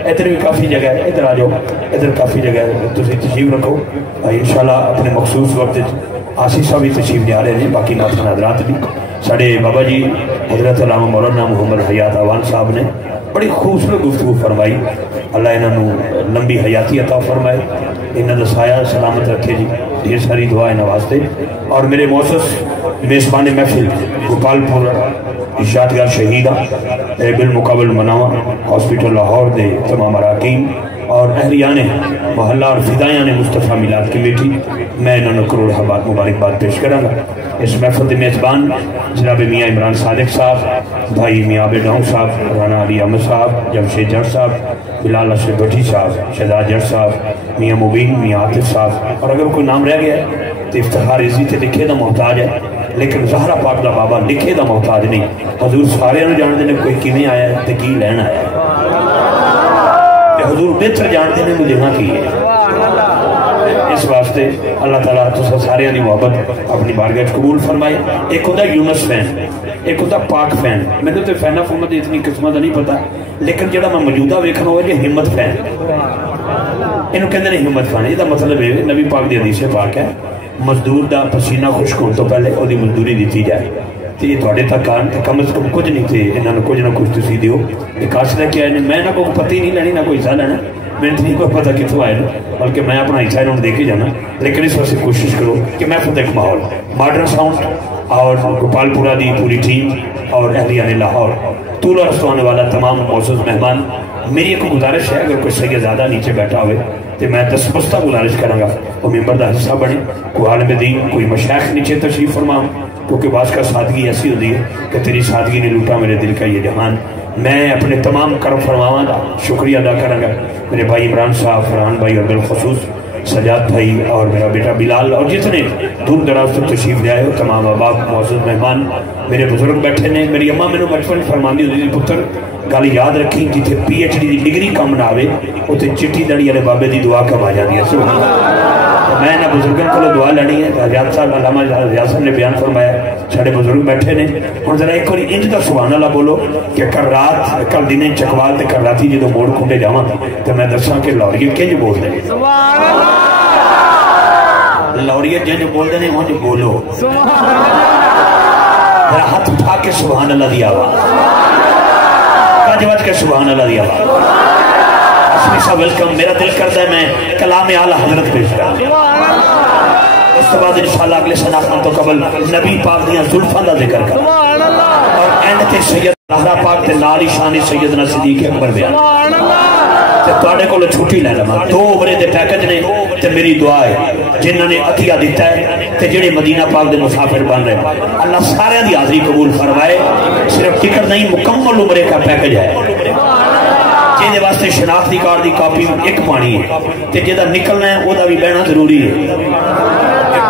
ادھر بھی کافی جگہ ہے، ادھر آ جاؤ، ادھر کافی جگہ ہے، تسی تشریف رکھو، انشاءاللہ اپنے مخصوص وقت آسی صاحب بھی تشریف لے آ رہے ہیں، باقی ناظرین حضرات بھی، ساڑھے بابا جی حضرت علامہ مولانا محمد حیات اعوان صاحب نے بڑی خوبصورت گفتگو فرمائی، اللہ انہوں لمبی حیاتی عطا فرمائے، انہوں نے سایہ سلامت رکھے جی، یہ ساری دعا ہے واسطے۔ اور میرے معزز میزبان محفل گوپال پور اشاعتگار شہیدہ بالمقابل مناوا ہاسپٹل لاہور دے تمام اراکین اور اہلیان محلہ اور فدایان مصطفیٰ میلاد کمیٹی، میں انہوں نے کروڑ مبارکباد پیش کروں گا۔ اس محفل کے میزبان جناب میاں عمران صادق صاحب، بھائی میاں عابد ڈھونگ صاحب، رانا علی احمد صاحب، جمشید جٹ صاحب، بلال اشرف بھٹی صاحب، شہزاد جٹ صاحب، میاں مبین، میاں عاطف صاحب، اور اگر کوئی نام رہ گیا ہے تو افتخار عزی تے لکھے دا محتاج ہے، لیکن زہرا پاک دا بابا لکھے دا محتاج نہیں، حضور سارے جانتے ہیں کوئی کیویں آیا ہے تے کی لین آیا ہے، حضور بہتر جانتے ہیں مجھے ہاں کی ہے۔ اس واسطے اللہ تعالیٰ تسا سارے دی محبت اپنی بارگاہ قبول فرمائے۔ ایک ہوتا یونس فین، ایک ہوتا پاک فین، میں نے تو فین آف محمد اتنی قسمت نہیں پتا، لیکن جڑا میں موجودہ ویکھنا ہوئے کہ ہمت فین، انہوں کہندے نے ہمت فین، یہ مطلب ہے نبی پاک دی حدیث پاک ہے مزدور دا پسینہ خشک ہونے تو پہلے وہ مزدوری دیتی جائے، تو یہ تھوڑے تک آن کم از کم کچھ نہیں تھے، انہوں نے کچھ نہ کچھ تسی دیو، ایک آس لے کے آئے میں نہ کوئی پتی نہیں لینی نہ کوئی حصہ لینا، میں نے نہیں کوئی پتہ کتوں آئے نا، بلکہ میں اپنا حصہ انہوں نے دیکھ ہی جانا، لیکن اس وقت سے کوشش کرو کہ میں خود ایک ماحول ماڈرن ساؤنڈ اور گوپال پورا دی پوری ٹیم اور اہلیان لاہور طول عرصہ آنے والا تمام معزز مہمان، میری ایک گزارش ہے اگر کوئی سید زیادہ نیچے بیٹھا ہوئے تو میں دستبستہ گزارش کروں گا وہ ممبر دا حصہ بنے، کوئی عالم دین کوئی مشائخ نیچے تشریف فرماؤں، کیونکہ بعض کا سادگی ایسی ہوتی ہے کہ تیری سادگی نے لوٹا میرے دل کا یہ جہان۔ میں اپنے تمام کرم فرماواں دا شکریہ ادا کروں گا میرے بھائی عمران صاحب، فرحان بھائی اور بالخصوص سجاد بھائی اور میرا بیٹا بلال اور جتنے دور دراز سے تشریف لے آئے ہو تمام احباب معزز مہمان، میرے بزرگ بیٹھے نے، میری اماں میں نے بچپن فرماندی ہوتی تھی پتر گل یاد رکھی جتنے پی ایچ ڈی دی ڈگری کم نہ آئے اتنے چٹھی دڑی والے بابے دی دعا کم آ جاتی ہے۔ میں نہ بزرگوں کو دعا لینی ہے، حجات صاحب علامہ حجات صاحب نے بیان فرمایا سارے بزرگ بیٹھے نے، ہوں ذرا ایک بار انج کا سبحان اللہ بولو کہ کل رات کل دن چکوال تے کل راتی جدو موڑ کھنڈے جاواں تو میں دساں کہ لاہوریے کنج بولتے ہیں، لاہوریے جنج بولتے ہیں انج بولو، ذرا ہاتھ اٹھا کے سبحان اللہ دی آواز، کج وج کے سبحان اللہ دی آواز۔ اسمی صاحب ویلکم، میرا دل کرتا ہے میں کلام اعلی حضرت پیش کروں، اس کے بعد انشاءاللہ اگلے شناختوں تو قبل نبی پاک دیاں زلفاں دا ذکر کروں اور اینڈ تے سید زہرا پاک تے نال شان سیدنا صدیق اکبر بیان تے تواڈے کول چھٹی لے لواں، 2 اوورے دے پیکج نے تے میری دعا ہے جنہاں نے عطیہ دیتا ہے تے جڑے مدینہ پاک دے مسافر بن رہے اللہ سارے دی حاضری قبول فرمائے، صرف ٹکٹ نہیں مکمل عمرے کا پیکج ہے، جہدے واسطے شناختی کارڈ دی کاپی ایک پانی ہے تے جہاں نکلنا ہے وہ بھی بہنا ضروری ہے،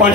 5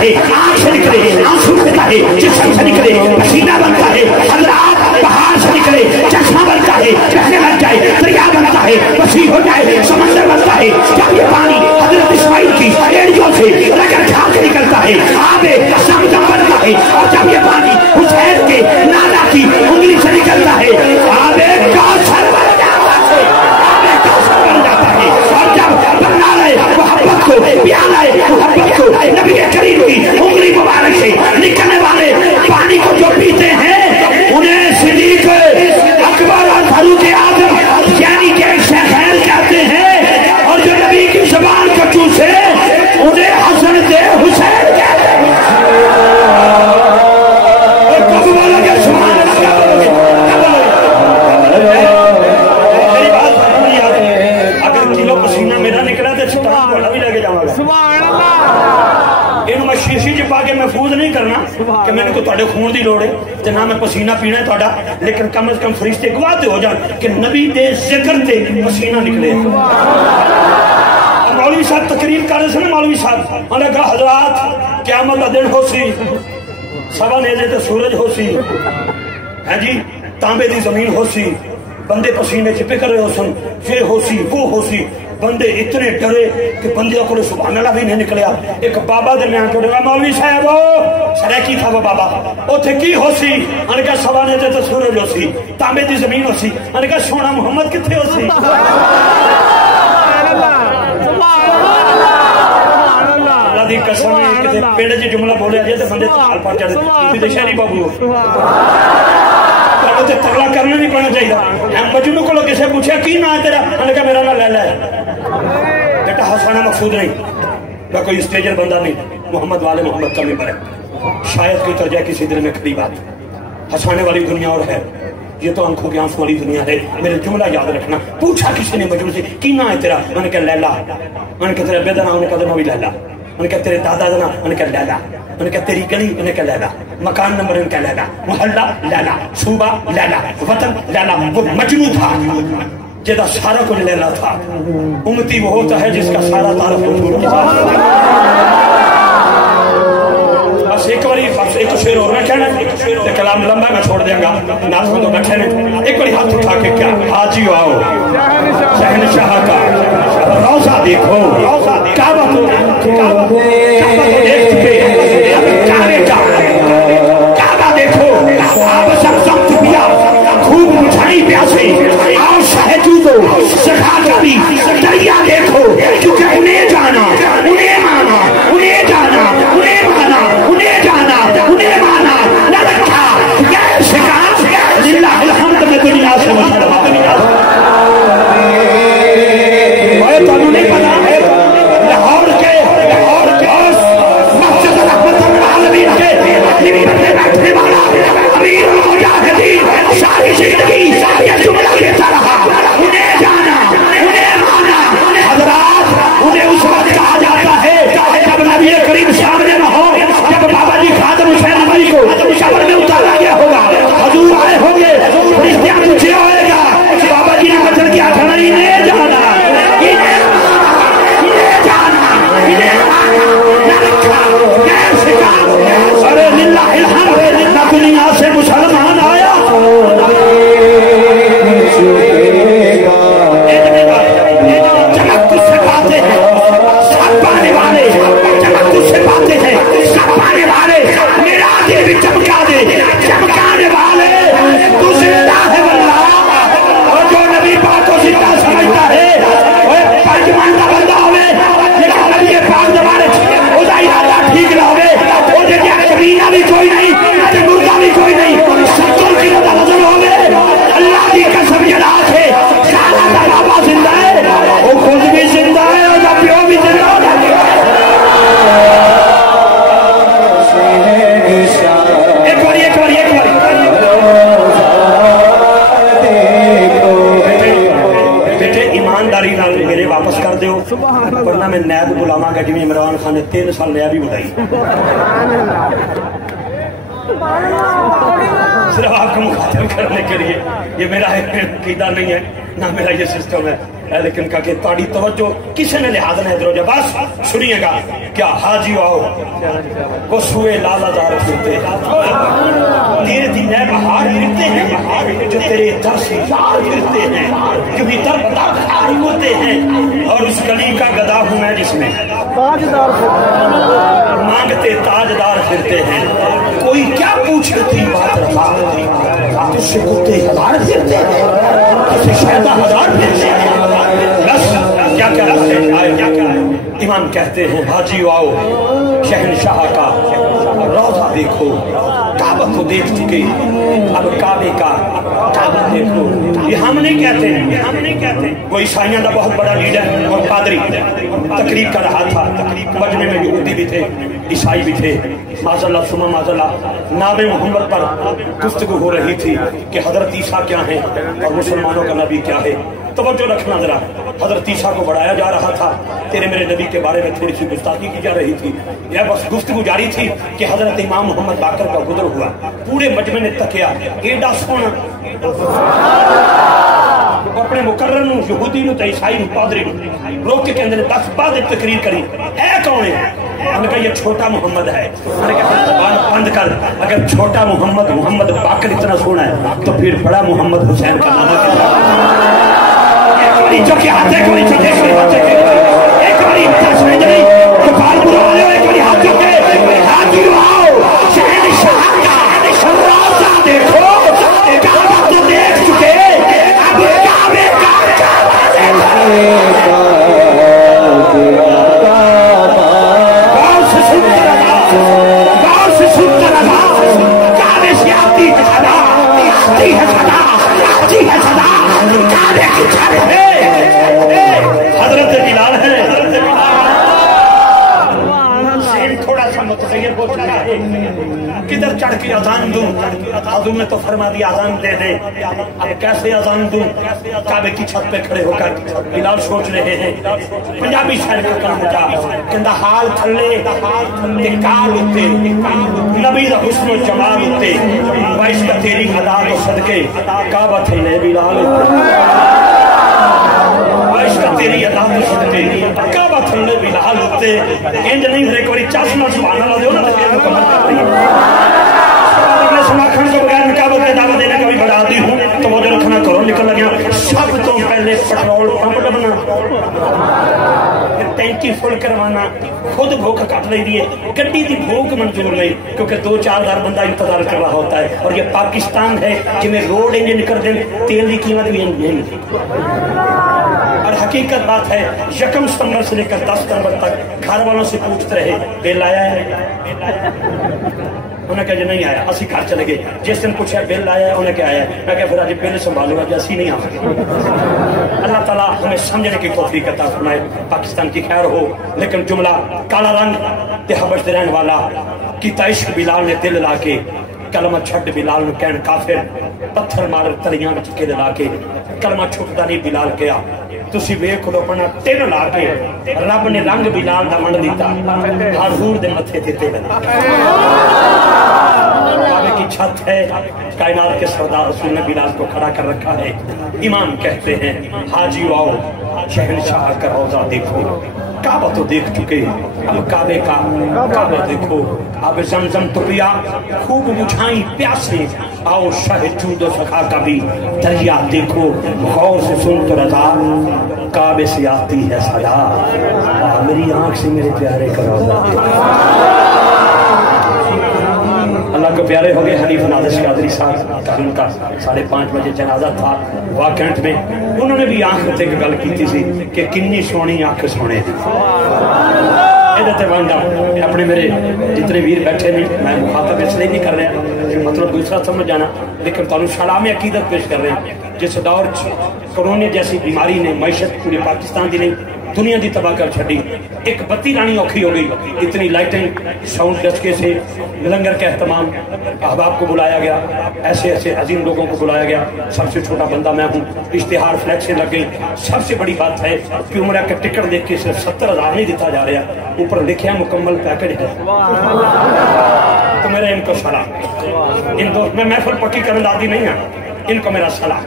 ہے آنکھ سے نکلے آنسو بنتا ہے جسم سے نکلے پسینہ بنتا ہے حضرات پہاڑ سے نکلے چشمہ بنتا ہے بہنے لگ جائے دریا بنتا ہے وسیع ہو جائے سمندر بنتا ہے جب یہ پانی حضرت اسماعیل کی ایڑیوں سے رگڑ کھا کے نکلتا ہے آب زمزم بنتا ہے اور جب یہ پانی حسین کے نانا کی انگلی سے نکلتا ہے آب کوثر بن جاتا ہے آب کوثر بن جاتا ہے اور جب بنا رہے محبت کو پیالہ محبت کو نبی کریم کی انگلی مبارک سے نکلنے والے پانی کو جو پیتے ہیں انہیں صدیق اکبر اور فاروق اعظم یعنی کہ شیخین کہتے ہیں اور جو نبی کی زبان کو چوسے انہیں حسن دے حسین کہتے ہیں اور کب بولو گے سبحان اللہ اگر کلو پسینہ میرا نکلا تو سٹان بڑا بھی لگے جاؤں گا سبحان اللہ یہ میں شیشی چپا کے محفوظ نہیں کرنا کہ میں نے کو تھوڑے خون دی لوڑے تے نہ میں پسینہ پینا ہے تھوڑا لیکن کم از کم فرشتے گواہ تے ہو جان کہ نبی دے ذکر تے پسینہ نکلے مولوی صاحب تقریر کر رہے ہیں مولوی صاحب انہوں نے کہا حضرات قیامت کا دن ہو سی سوا نیزے تے سورج ہو سی ہے جی تانبے دی زمین ہو سی بندے پسینے چپے کر رہے ہو سن یہ ہو سی وہ ہو سی بندے اتنے ڈرے کہ بندے کو سبحان اللہ بھی نہیں نکلیا ایک بابا درمیان کو ڈرا مولوی صاحب سریکی تھا وہ بابا اوتھے کی ہو سی انہوں نے کہا سوا نیزے تے سورج ہو سی تانبے دی زمین ہو سی انہوں نے کہا سونا محمد کتھے ہو سی اللہ دی قسم ہے کہ پیڑ جی جملہ بولے جائے تو بندے حال پڑ جائے تو بھی شہری بابو تو تے تگلا کرنا نہیں پڑنا چاہیے ہم مجنوں کو لوگ کسے پوچھا کی نام ہے تیرا انہوں نے کہا میرا نام لیلا ہے بیٹا ہسانا مقصود نہیں میں کوئی اسٹیجر بندہ نہیں محمد والے محمد کا ممبر ہے شاید کوئی ترجیح کسی دل میں کھڑی بات ہسانے والی دنیا اور ہے یہ تو آنکھوں کی آنسوں والی دنیا ہے میرے جملہ یاد رکھنا پوچھا کسی نے مجنوں سے کی نام ہے تیرا انہوں نے کہا لیلا انہوں نے کہا تیرے بیدہ نام انہوں نے کہا بھی لیلا انہوں نے کہا تیرے دادا دا نام انہوں نے کہا لیلا انہوں نے کہا تیری گلی انہوں نے کہا لیلا مکان نمبر انہوں نے کہا لیلا محلہ لیلا صوبہ لیلا وطن لیلا وہ مجنوں تھا جیدہ سارا کچھ لیلا تھا امتی وہ ہوتا ہے جس کا سارا تعارف حضور کی ذات بس ایک باری ایک شعر اور میں کہنا ہے کلام لمبا میں چھوڑ دیں گا ناس میں تو بیٹھے نے ایک باری ہاتھ اٹھا کے کیا حاجی آؤ شہنشاہ کا روزہ دیکھو کعبہ تو دیکھ چکے کعبہ دیکھو آب زمزم تو پیا خوب مجھائی پیاسے آؤ شہجودو سکھا بھی دریا دیکھو کیونکہ انہیں جانا انہیں مانا انہیں جانا انہیں مانا انہیں جانا انہیں مانا نہ رکھا غیر شکاف للہ الحمد میں دنیا سے مطلب دنیا سے تو انہوں نے پتا ہے لاہور کے مسجد رحمت العالمین کے بیٹھنے والا امیر المجاہدین ساری زندگی یہ جملہ دیتا رہا انہیں جانا انہیں مانا حضرات انہیں اس وقت کہا جاتا ہے جب نبی کریم سامنے نہ ہو جب بابا جی خادم حسین علی کو قبر میں اتارا گیا ہوگا حضور آئے ہوں گے فرشتیاں پوچھے ہوئے گا بابا جی نے مطلب کیا تھا انہیں جانا ارے للہ الحمد دنیا سے مسلمان آیا چمک تجھ سے پاتے ہیں سب پانے والے چمک تجھ سے پاتے ہیں سب پانے والے میرا دل بھی چمکا دے چمکانے والے تو زندہ ہے واللہ اور جو نبی پاک کو زندہ سمجھتا ہے وہ پنج مانتا بندہ ہوئے لیکن نبی پاک زمانے وہ دا ارادہ ٹھیک نہ ہوئے وہ دے دیا کبینہ بھی کوئی نہیں مردہ بھی کوئی نہیں ستر کلو دا وزن ہوئے اللہ کی قسم جنات ہے سارا دا بابا زندہ ہے وہ خود بھی زندہ ہے اور دا پیو بھی زندہ ہے ایک باری بیٹے ایمانداری نال میرے واپس کر دیو ورنہ میں نیب بلاواں گا جی عمران خان نے 3 سال نیب ہی بلائی صرف آپ کو مخاطب کرنے کے لیے یہ میرا عقیدہ نہیں ہے نہ میرا یہ سسٹم ہے لیکن کہا کہ تاڑی توجہ کسی نے لحاظ نہ ادھر ہو جائے بس سنیے گا کہ کیا حاجی آؤ وہ سوئے لالادار پھرتے ہیں، تیرے دن ہے بہار پھرتے ہیں، جو تیرے در سے یار پھرتے ہیں، جو بھی در بدار خاری ہوتے ہیں، اور اس گلی کا گدا ہوں میں جس میں مانگتے تاجدار پھرتے ہیں۔ کوئی کیا پوچھے تھی بات رفا، تجھ سے کتے ہزار پھرتے ہیں، تجھ سے شہدہ ہزار پھرتے ہیں، بس کیا کیا رکھتے ہیں۔ امام کہتے ہیں حاجی آؤ شہنشاہ کا روضہ دیکھو، کعبہ کو دیکھ چکے اب کعبے کا کعبہ دیکھو۔ یہ ہم نہیں کہتے، وہ عیسائیوں کا بہت بڑا لیڈر اور پادری تقریب کر رہا تھا، مجمع میں یہودی بھی تھے عیسائی بھی تھے، معاذ اللہ ثم معاذ اللہ نام محمد پر گفتگو ہو رہی تھی کہ حضرت عیسیٰ کیا ہیں اور مسلمانوں کا نبی کیا ہے۔ توجہ رکھنا ذرا، حضرت عیسیٰ کو بڑھایا جا رہا تھا، تیرے میرے نبی کے بارے میں تھوڑی سی گستاخی کی جا رہی تھی، یہ بس گفتگو جاری تھی کہ حضرت امام محمد باقر کا گزر ہوا۔ پورے مجمع نے تکیا، ایڈا سونا اپنے مقرر نو یہودی نو تے عیسائی نو پادری نو روک کے اندر 10 بعد تقریر کری، اے کون ہے؟ انہوں نے کہا یہ چھوٹا محمد ہے۔ انہوں نے کہا زبان بند کر، اگر چھوٹا محمد باقر اتنا سونا ہے تو پھر بڑا محمد حسین کا نام ہے۔ جو کہ ہاتھ ایک باری چھوٹے سے ہاتھ ایک باری دس میں جائے تو بال برا لے ایک باری ہاتھ جو کہ حاجی آؤ شہنشاہ کا روضہ دیکھو، کعبہ تو دیکھ چکے اب کعبے کا کعبہ دیکھو۔ غور سے سنتا رہا کعبے سے آتی ہے صدا، آتی ہے صدا، آتی ہے صدا، کعبے کی چھت ہے حضرت بلال ہے۔ سین تھوڑا سا متغیر ہو چکا ہے، کدھر چڑھ کے اذان دوں؟ حضور نے تو فرما دیا اذان دے دے، اب کیسے اذان دوں؟ کعبے کی چھت پہ کھڑے ہو کر بلال سوچ رہے ہیں، پنجابی شاعر کا کلام اٹھا، کہندا حال تھلے تے کال اتے نبی دا حسن و جمال اتے، وائس کا تیری ادا تو صدقے کعبہ تھلے بلال عشق تیری ادا تو صدقے کعبہ تھلے بلال ہوتے۔ انج نہیں ایک باری چاشنا سبحان اللہ دیو نا تو پھر مکمل کر رہی ہے۔ اپنے سماکھن کے بغیر نکابت کے دعوت دینے کا بھی بڑا عادی ہوں تو وہ جو رکھنا کرو نکل لگیا۔ سب تو پہلے پٹرول پمپ ڈبنا، ٹینکی فل کروانا، خود بھوک کٹ لئی دیئے، گڈی دی بھوک منظور نہیں کیونکہ 2-4 ہزار بندہ انتظار کر رہا ہوتا ہے، اور یہ پاکستان ہے جن میں روڈ انجن کر دیں تیل کی قیمت بھی نہیں۔ اور حقیقت بات ہے 1 ستمبر سے لے کر 10 ستمبر تک گھر والوں سے پوچھتے رہے بل آیا ہے؟ انہوں نے کہا جی نہیں آیا، اسی گھر چلے گئے۔ جس دن پوچھا بل آیا ہے، انہوں نے کہا آیا ہے، میں کہا پھر آج بل سنبھالوں گا کہ اسی نہیں آ سکتے۔ اللہ تعالیٰ ہمیں سمجھنے کی توفیق عطا فرمائے، پاکستان کی خیر ہو۔ لیکن جملہ کالا رنگ تے حبش دے رہن والا کیتا عشق بلال نے دل لا کے، کلمہ چھڈ بلال نو کہن کافر، پتھر مار تلیاں وچ کے لا کے کلمہ چھٹدا نہیں بلال کیا۔ تسی ویکھ لو اپنا تین لا کے رب نے رنگ بلال دا منڈ دیتا، حضور دے متھے تے تین کعبے کی چھت ہے، کائنات کے سردار رسول نے بلال کو کھڑا کر رکھا ہے۔ امام کہتے ہیں حاجی آؤ شہنشاہ کا روضہ دیکھو، کعبہ تو دیکھ چکے اب کعبے کا کعبہ دیکھو، اب زمزم تو پیا خوب بجھائیں پیاسے، آؤ شاہ جود و سخا کا بھی دریا دیکھو، غور سے سن تو رضا کعبے سے آتی ہے صدا، میری آنکھ سے میرے پیارے کا روضہ دیکھو۔ اللہ کو پیارے ہو گئے حنیف نازش قادری صاحب کا ان کا 5:30 بجے جنازہ تھا واکنٹ میں، انہوں نے بھی آنکھ تے گل کی تھی کہ کنی سونی آنکھ سونے دی۔ اپنے میرے جتنے ویر بیٹھے نہیں میں مخاطب اس لیے نہیں کر رہا کہ مطلب دوسرا سمجھ جانا، لیکن تعلق سلام عقیدت پیش کر رہے ہیں۔ جس دور کرونا جیسی بیماری نے معیشت پورے پاکستان دی نہیں دنیا دی تباہ کر چھڑی، ایک بتی رانی اوکھی ہو گئی، اتنی لائٹیں ساؤنڈ ڈسکے سے لنگر کا اہتمام، احباب کو بلایا گیا، ایسے ایسے عظیم لوگوں کو بلایا گیا، سب سے چھوٹا بندہ میں ہوں، اشتہار فلیکس سے لگ گئی۔ سب سے بڑی بات ہے کہ عمرہ کا ٹکٹ دیکھ کے صرف 70,000 نہیں دیتا جا رہا، اوپر لکھیا مکمل پیکج ہے۔ تو میرے ان کو سلام، ان دو میں محفل پکی کرنے عادی نہیں ہوں، ان کو میرا سلام۔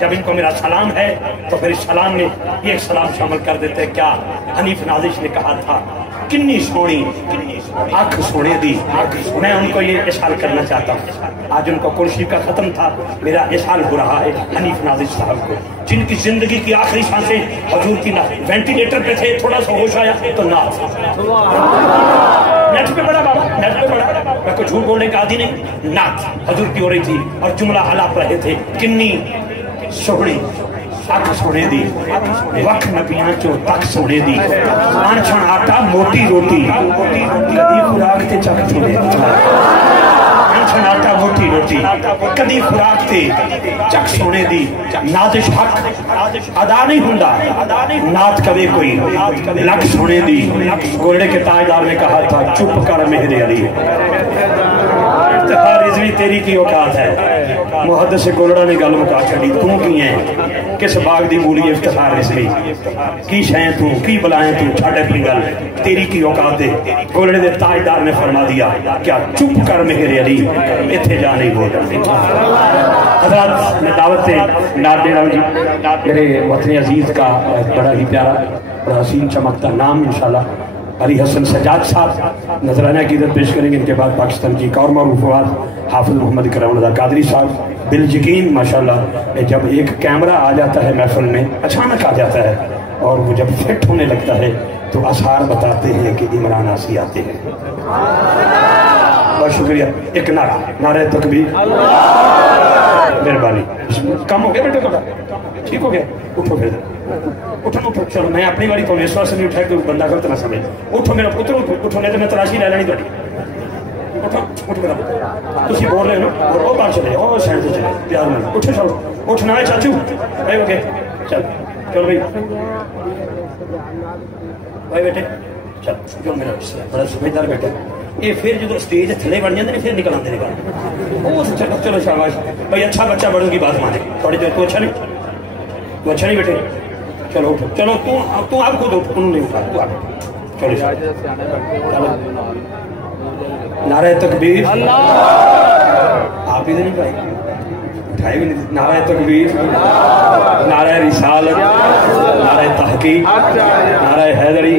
جب ان کو میرا سلام ہے تو پھر اس سلام میں یہ ایک سلام شامل کر دیتے۔ کیا حنیف نازش نے کہا تھا کنی سونی آنکھ سونے دی. میں ان کو یہ اشار کرنا چاہتا ہوں. آج ان کو قرشی کا ختم تھا. میرا اشار ہو رہا ہے حنیف ناظر صاحب کو جن کی زندگی کی آخری سانسیں حضور کی وینٹیلیٹر پہ تھے. تھوڑا سا ہوش آیا تو نعت نیٹ پہ پڑا بابا, نیٹ پہ پڑا. میں کوئی جھوٹ بولنے کا عادی نہیں. نعت حضور کی ہو رہی تھی اور جملہ آلاپ رہے تھے. کنی سوڑی اک سونے دی وکھ نبیاں چو تک سونے دی آنچھن آٹا موٹی روٹی کدی خوراک تے چک سونے دی. آنچھن آٹا موٹی روٹی کدی خوراک تے چک سونے دی. نازش حق ادا نہیں ہوندا نعت کبھی کوئی لک سونے دی. گولڑے کے تاجدار نے کہا تھا چپ کر مہر علی. افتخار رضوی تیری کی اوقات ہے. محدث گولڑا نے گل مکا چھڑی. تو کی ہے کس باغ دی مولی افتخار رضوی کی شہیں تو کی بلائیں تو چھاڑے پی گل تیری کی اوقات ہے. گولڑے دے تاجدار نے فرما دیا کیا چپ کر مہر علی اتھے جا نہیں بول رہا. حضرات میں دعوت سے نعت دے رہا ہوں جی. میرے وطن عزیز کا بڑا ہی پیارا اور حسین چمکتا نام انشاءاللہ علی حسن سجاد صاحب نذرانہ عقیدت پیش کریں گے. ان کے بعد پاکستان کی ایک اور معروف آواز حافظ محمد کرم اللہ قادری صاحب. بالجکین ماشاءاللہ جب ایک کیمرہ آ جاتا ہے محفل میں اچانک آ جاتا ہے اور وہ جب فٹ ہونے لگتا ہے تو اشعار بتاتے ہیں کہ عمران آسی آتے ہیں. بہت شکریہ. ایک نعرہ تکبیر. مہربانی. کم ہو گیا بیٹے کا ٹھیک ہو گیا. اٹھو پھر اٹھو. چلو میں اپنی باری تو اس واسطے نہیں اٹھا کہ بندہ غلط نہ سمجھ. اٹھو میرا پتر اٹھو نہیں تو میں تلاشی لے لینی تھوڑی. اٹھو اٹھو میرا تسی بول رہے ہو نا اور وہ بات چلے اور سائڈ سے چلے پیار میں. اٹھو چلو اٹھنا ہے چاچو. بھائی اوکے چل چلو بھائی بھائی بیٹے چل جو میرا بڑا سمجھدار بیٹا. یہ پھر جو اسٹیج تھلے بن جاتے ہیں پھر نکل آتے ہیں. چلو چلو شاباش بھائی. اچھا بچہ بڑوں کی بات مانے تھوڑی دیر. تو اچھا نہیں تو اچھا نہیں بیٹے. چلو اٹھو چلو تو آپ خود اٹھو. انہوں نے اٹھا تو آپ چلو. نعرہ تکبیر. آپ ہی نہیں بھائی اٹھائے بھی نہیں. نعرہ تکبیر. نعرہ رسالت. نعرہ تحقیق. نعرہ حیدری.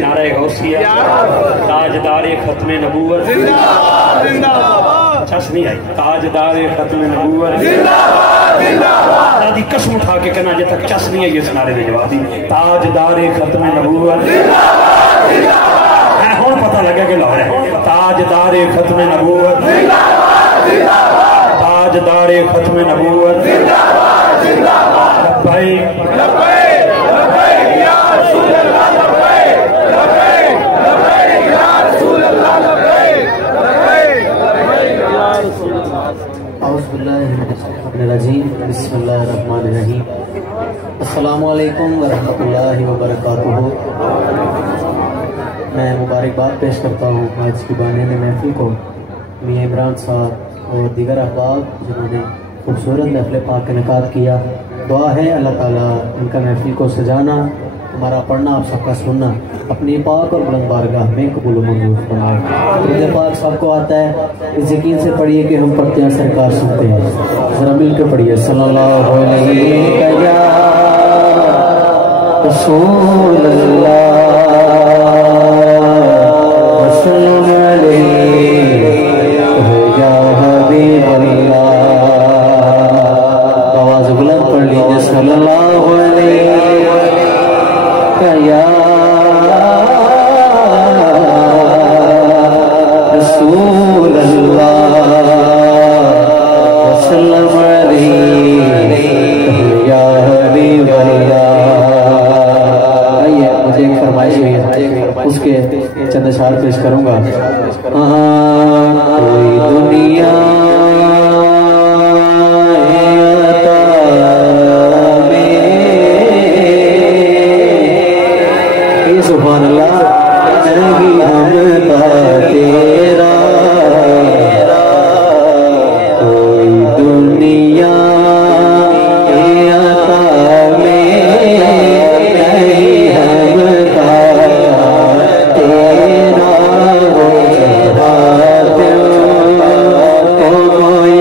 نعرہ غوثیہ. تاجدار ختم نبوت. چس نہیں آئی. تاجدار ختم نبوت. قسم اٹھا کے کہنا جب تک چس نہیں آئی اس نعرے نے جواب دی. تاجدار ختم نبوت. ہوں پتہ لگا کہ لاہور ہے. تاجدار ختم نبوت. تاجدار ختم نبوت. بسم اللہ الرحمن الرحیم. السلام علیکم ورحمۃ اللہ وبرکاتہ. میں مبارکباد پیش کرتا ہوں آج کی بانیان محفل کو میاں عمران صاحب اور دیگر احباب جنہوں نے خوبصورت محفل پاک کا انعقاد کیا. دعا ہے اللہ تعالیٰ ان کا محفل کو سجانا ہمارا پڑھنا آپ سب کا سننا اپنی پاک اور بلند بارگاہ میں قبول و منظور فرمائے. درود پاک سب کو آتا ہے. اس یقین سے پڑھیے کہ ہم پڑھتے ہیں سرکار سنتے ہیں. ذرا مل کے پڑھیے. صلی اللہ علیہ رسول اللہ وسلم علیہ یا حبیب اللہ. آواز بلند پڑھ لیجیے. صلی اللہ علیہ یا رسول اللہ وسلم علیہ یا حبیب اللہ. آئیے مجھے ایک فرمائش ہوئی ہے اس کے چند اشعار پیش کروں گا. کوئی دنیا سبحان اللہ نہیں ہمتا تیرا کوئی دنیا عطا میں نہیں ہمتا تیرا کوئی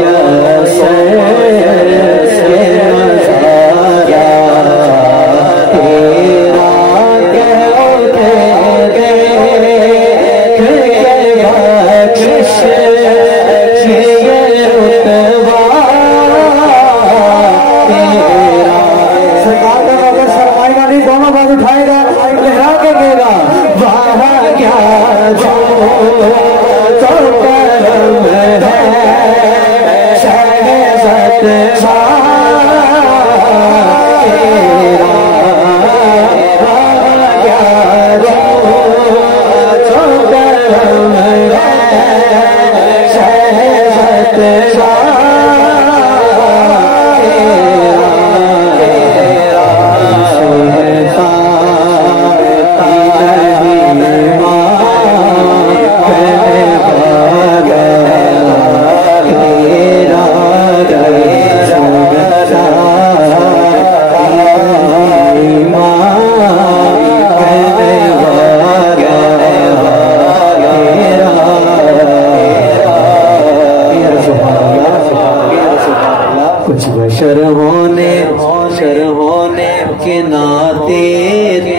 شر ہونے کے ناطے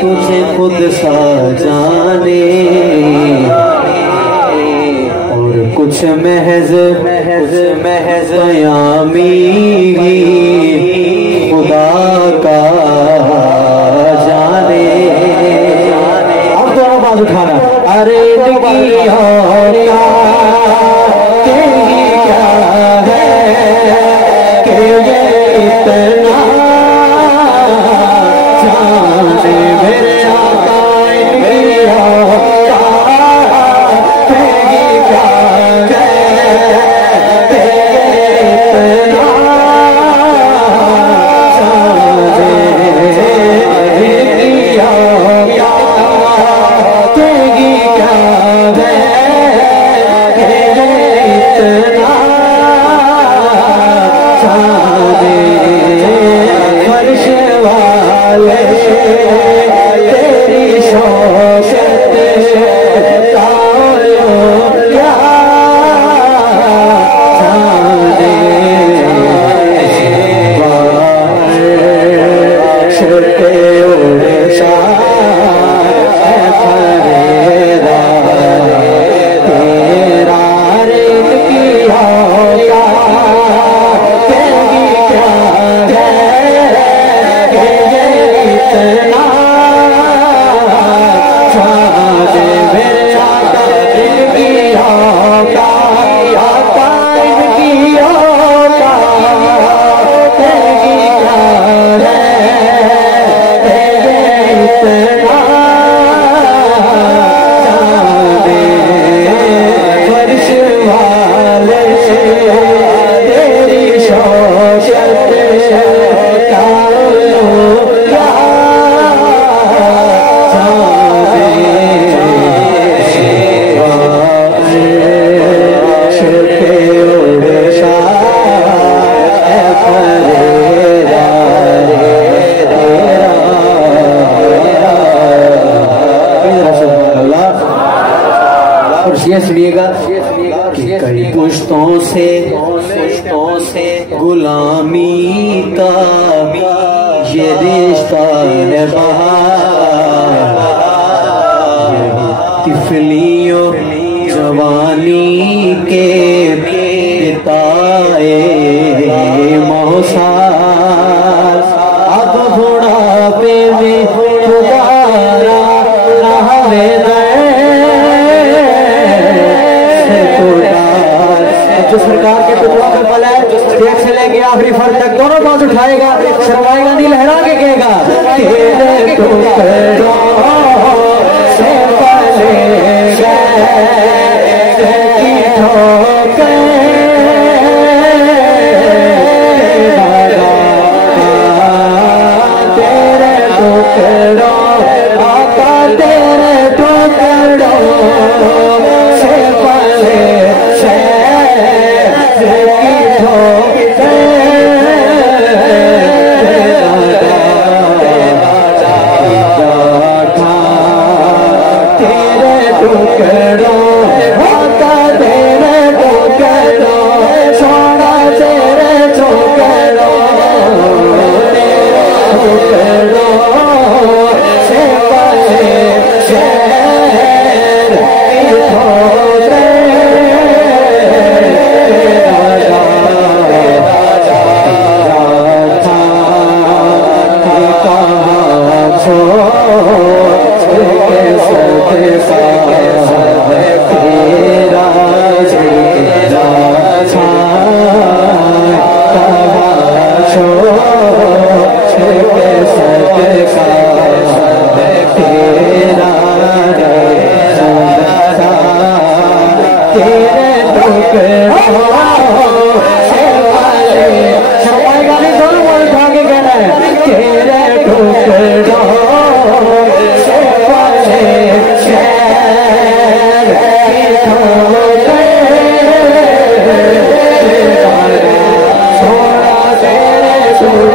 تجھے خود سا جانے، اور کچھ محض پیامی خدا کا جانے۔ اب دونوں بات اٹھانا، ارے کئی پشتوں سے غلامی کا یہ رشتہ ہے بہار، طفلیوں جوانی کے بتائے موسار، اب بڑھاپے میں دوبارہ نہوے جو سرکار کے ٹکڑوں کا پل ہے، ایک سے لے کے آخری فرد تک دونوں بات اٹھائے گا، شرمائے گا نہیں، لہرا کے کہے گا تیرے ٹکڑوں سے پلے گئے کی ٹھوکر تیرے ٹکڑوں آقا تیرے ٹکڑوں سے پلے تیرے ٹکڑوں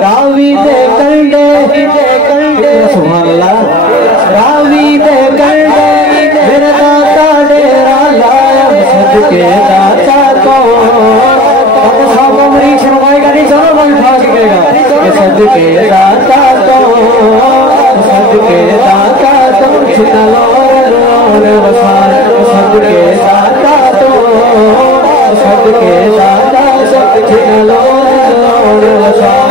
راوی دے کنڈے سبحان اللہ راوی دے کنڈے میرا داتا ڈیرا لایا صدقے داتا کو صاحب امری شرمائے گا نہیں چلو بھائی اٹھا کے کہے گا صدقے داتا کو صدقے داتا تو چھنا لور وسان صدقے داتا تو صدقے داتا چھنا لور وسان